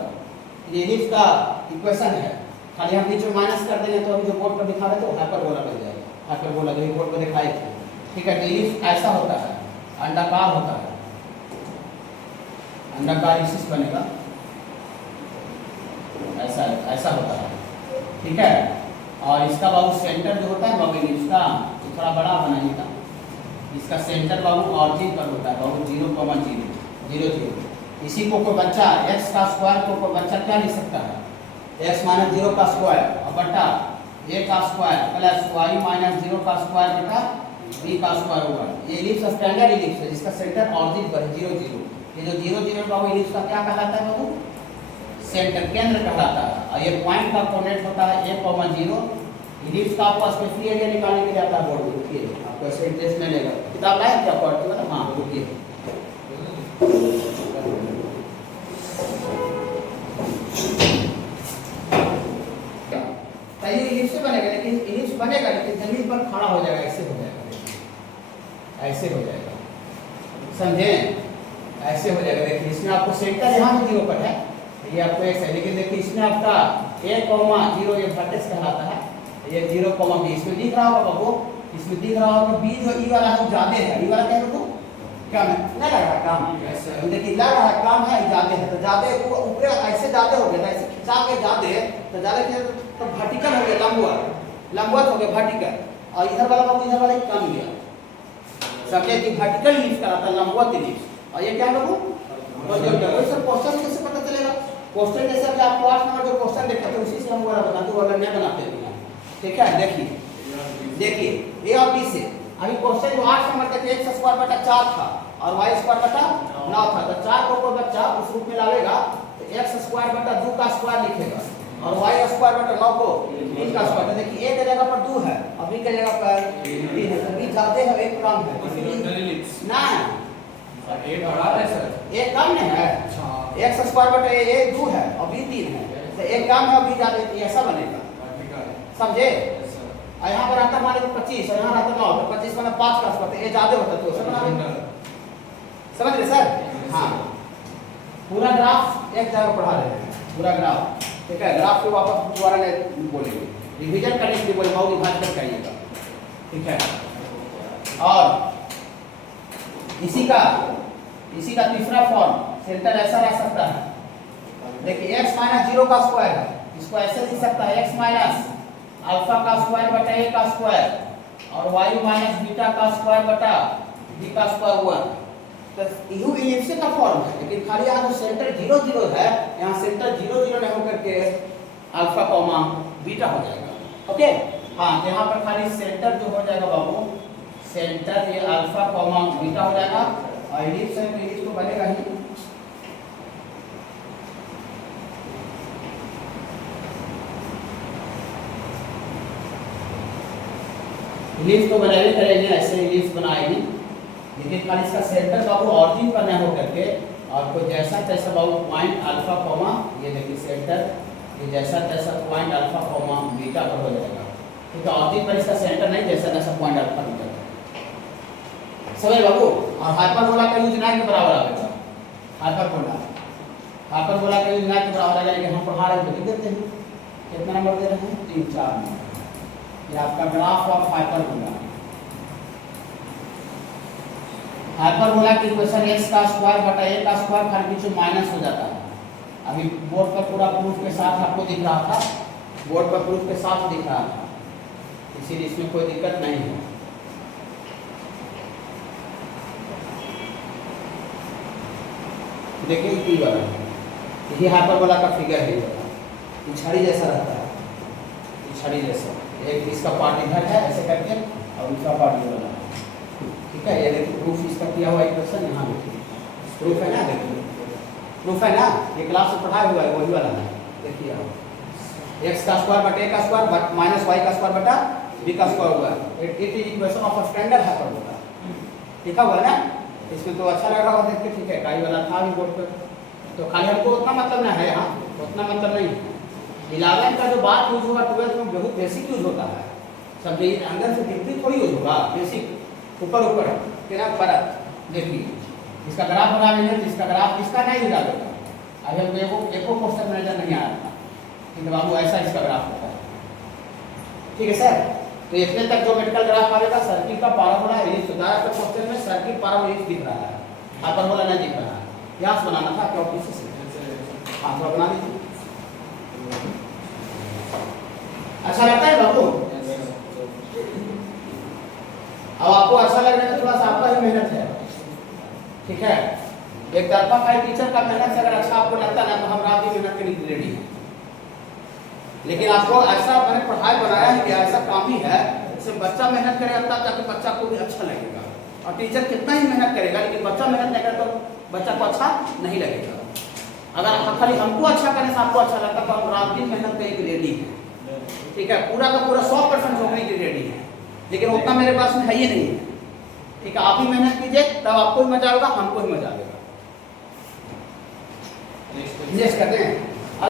ये इलिप्स का इक्वेशन है। खाली हम बीच में माइनस कर देंगे तो अभी जो बोर्ड पर दिखा रहे थे वो हाइपरबोला बन जाएगा, हाइपरबोला जो बोर्ड पर दिखाए थे, ठीक है। इलिप्स ऐसा होता है, अंडाकार होता है, अंडाकार इलिप्स बनेगा, ऐसा ऐसा होता है, ठीक है। और इसका बाबू सेंटर जो होता है बाबू इलिप्स का थोड़ा बड़ा बनाइएगा, इसका सेंटर बाबू ऑरिजिन पर होता है बाबू 0,0 इसी को कोई बच्चा x का स्क्वायर को कोई बच्चा क्या लिख सकता है, x माइनस जीरो का स्क्वायर और बटा a का square plus y minus zero का स्क्वायर बटा b का स्क्वायर होगा। ये इलिप्स स्टैंडर्ड इलिप्स है जिसका सेंटर ऑरिजिन पर है 0,0। ये जो 0,0 बाबू इलिप्स का क्या कहलाता है बाबू, सेंटर केंद्र कहलाता है। और ये पॉइंट का कोऑर्डिनेट होता है 1,0। इलिप्स का आपको स्पेशली एरिया निकालने के लिए आता है बोर्ड में, रुकिए आपको ऐसे इंटरेस्ट में लेगा, किताब लाए क्या पढ़ते हो ना, हाँ रुकिए। तो ये इलिप्स से बनेगा, लेकिन इलिप्स बनेगा लेकिन जमीन पर खड़ा हो जाएगा, ऐसे हो जाएगा, ऐसे हो जाएगा, समझे, ऐसे हो जाएगा। देखिए इसमें आपको सेंटर यहाँ पे 0 पर है, ये आपको x है, लेकिन देखिए इसमें आपका 1,0 ये वर्टेक्स कहलाता है, ये 0,b इसमें दिख रहा होगा बाबू, इसमें दिख रहा होगा b जो e वाला है ज्यादा है, e वाला क्या है बाबू, क्या है ना लग रहा है काम, देखिए लग रहा है काम है ज्यादा है, तो ज्यादा ऊपर ऐसे ज्यादा हो गया, ऐसे खिंचा के ज्यादा तो ज्यादा क्या तो वर्टिकल हो गया, लंबवत हो गया वर्टिकल, और इधर वाला बाबू इधर वाला कम गया, समझे कि वर्टिकल इलिप्स कहलाता है, लंबवत इलिप्स। और ये क्या है बाबू, सर क्वेश्चन कैसे पता चलेगा, क्वेश्चन जैसे कि आपको 8 नंबर जो क्वेश्चन देखा था उसी से हम वाला बताते हैं, अगर नहीं बनाते हैं, ठीक है। देखिए ए और बी से अभी क्वेश्चन जो 8 नंबर तक x स्क्वायर बटा 4 था और y स्क्वायर बटा 9 था, तो 4 को कोई बच्चा उस रूप में लावेगा तो x स्क्वायर बटा 2 का स्क्वायर लिखेगा और y स्क्वायर बटा 9 को 3 का स्क्वायर। तो देखिए a की जगह पर 2 है और b की जगह पर 3 है, तो b ज्यादा है एक कम है, इसलिए ना a बड़ा है सर, a कम नहीं है, x स्क्वायर बटा a 2 है और b 3 है, तो a कम है और b ज्यादा है, ऐसा बनेगा, समझे। यहाँ पर आता मान लो 25 और यहाँ आता 9, तो 25 में 5 का स्क्वायर, तो ये ज्यादा होता है, तो समझ समझ रहे सर, हाँ। पूरा ग्राफ एक जगह पढ़ा रहे हैं, पूरा ग्राफ, ठीक है। ग्राफ को वापस दोबारा नहीं बोलेंगे, रिवीजन करने के लिए बोले बहुत विभाजन कर करिएगा, ठीक है। और इसी का तीसरा फॉर्म सेंटर ऐसा रह सकता है, देखिए x माइनस 0 का स्क्वायर है, इसको ऐसे लिख सकता है x माइनस अल्फा का स्क्वायर बटा a का स्क्वायर और y माइनस बीटा का स्क्वायर बटा b का स्क्वायर हुआ, तो यू इलिप्स का फॉर्म है। लेकिन खाली यहाँ जो सेंटर 0,0 है, यहाँ सेंटर 0,0 नहीं होकर के अल्फा कॉमा बीटा हो जाएगा, ओके। हाँ, यहाँ पर खाली सेंटर जो हो जाएगा बाबू, सेंटर ये अल्फा कॉमा बीटा हो जाएगा और इलिप्स है, इलिप्स तो बनेगा ही। इलिप्स तो बनाए करेंगे, ऐसे इलिप्स बनाएंगे, लेकिन खाली इसका सेंटर बाबू ऑरिजिन पर नहीं होकर के और कोई जैसा तैसा बाबू पॉइंट अल्फा कॉमा, ये देखिए सेंटर ये जैसा तैसा पॉइंट अल्फा कॉमा बीटा पर हो जाएगा, ठीक है। ऑरिजिन पर इसका सेंटर नहीं, जैसा तैसा पॉइंट अल्फा बीटा, समझ बाबू। और हाइपरबोला का यूज ना के बराबर आएगा, हाइपरबोला का यूज ना के बराबर आएगा, लेकिन हम पढ़ा रहे हैं तो देते हैं, कितना नंबर दे रहे हैं, 3-4 नंबर। ये आपका ग्राफ ऑफ हाइपरबोला, हाइपरबोला की इक्वेशन x का स्क्वायर बटा a का स्क्वायर हर बीच में माइनस हो जाता है। अभी बोर्ड पर पूरा प्रूफ के साथ आपको दिख रहा था, बोर्ड पर प्रूफ के साथ दिख रहा था, इसीलिए इसमें कोई दिक्कत नहीं है, देखिए ई वाला ये हाइपरबोला का फिगर है, ये वाला छड़ी जैसा रहता है, छड़ी जैसा। एक इसका पार्ट इधर है ऐसे करके और दूसरा पार्ट ये वाला है, ठीक है। ये देखिए प्रूफ इसका किया हुआ इक्वेशन यहाँ देखिए, प्रूफ है ना, देखिए प्रूफ है ना, ये क्लास में पढ़ा हुआ है वही वाला है। देखिए आप एक्स का स्क्वायर बटे ए का स्क्वायर माइनस वाई का स्क्वायर बटा बी का स्क्वायर हुआ, it is equation of a standard hyperbola, लिखा हुआ है ना। इसमें तो अच्छा लग रहा होगा देख के, ठीक है, काई वाला था भी बोर्ड पर, तो खाली हमको उतना मतलब ना है, यहाँ उतना मतलब नहीं है। 11 का जो बात यूज होगा 12 में बहुत बेसिक यूज होता है, सब ये अंदर से गिनती थोड़ी यूज होगा, बेसिक ऊपर ऊपर तेरा परत। देखिए इसका ग्राफ बना लेंगे, इसका ग्राफ इसका नहीं मिला देगा, अभी हमको एको क्वेश्चन में नजर नहीं आ रहा था, ठीक है बाबू, ऐसा इसका ग्राफ होता है, ठीक है सर। तो इतने तक जो मेडिकल ग्राफ आएगा, सर्किल का पाराबोला एलिप्स होता है, तो क्वेश्चन में सर्किल पाराबोला एलिप्स दिख रहा है, हाइपरबोला नहीं दिख रहा है, यहाँ से बनाना था क्या ऑफिस से, हाँ थोड़ा बना दीजिए। अच्छा लगता है बाबू? अब आपको अच्छा लग रहा है तो थोड़ा सा आपका ही मेहनत है, ठीक है। एक तरफा का टीचर का मेहनत से अगर अच्छा आपको लगता है ना, तो हम रात की मेहनत करने के लिए रेडी हैं, लेकिन आपको ऐसा मैंने पढ़ाई बनाया है कि ऐसा काम ही है, इससे बच्चा मेहनत करेगा तब जाके बच्चा को भी अच्छा लगेगा, और टीचर कितना ही मेहनत करेगा लेकिन बच्चा मेहनत नहीं करेगा तो बच्चा को अच्छा नहीं लगेगा। अगर खाली हमको अच्छा करने से आपको अच्छा लगता तो हम रात दिन मेहनत करने के लिए रेडी हैं, ठीक है, पूरा का पूरा 100% होने के लिए रेडी है, लेकिन उतना मेरे पास में है ही नहीं है, ठीक है। आप ही मेहनत कीजिए तब आपको भी मजा आएगा, हमको भी मजा आएगा। नेक्स्ट करते हैं।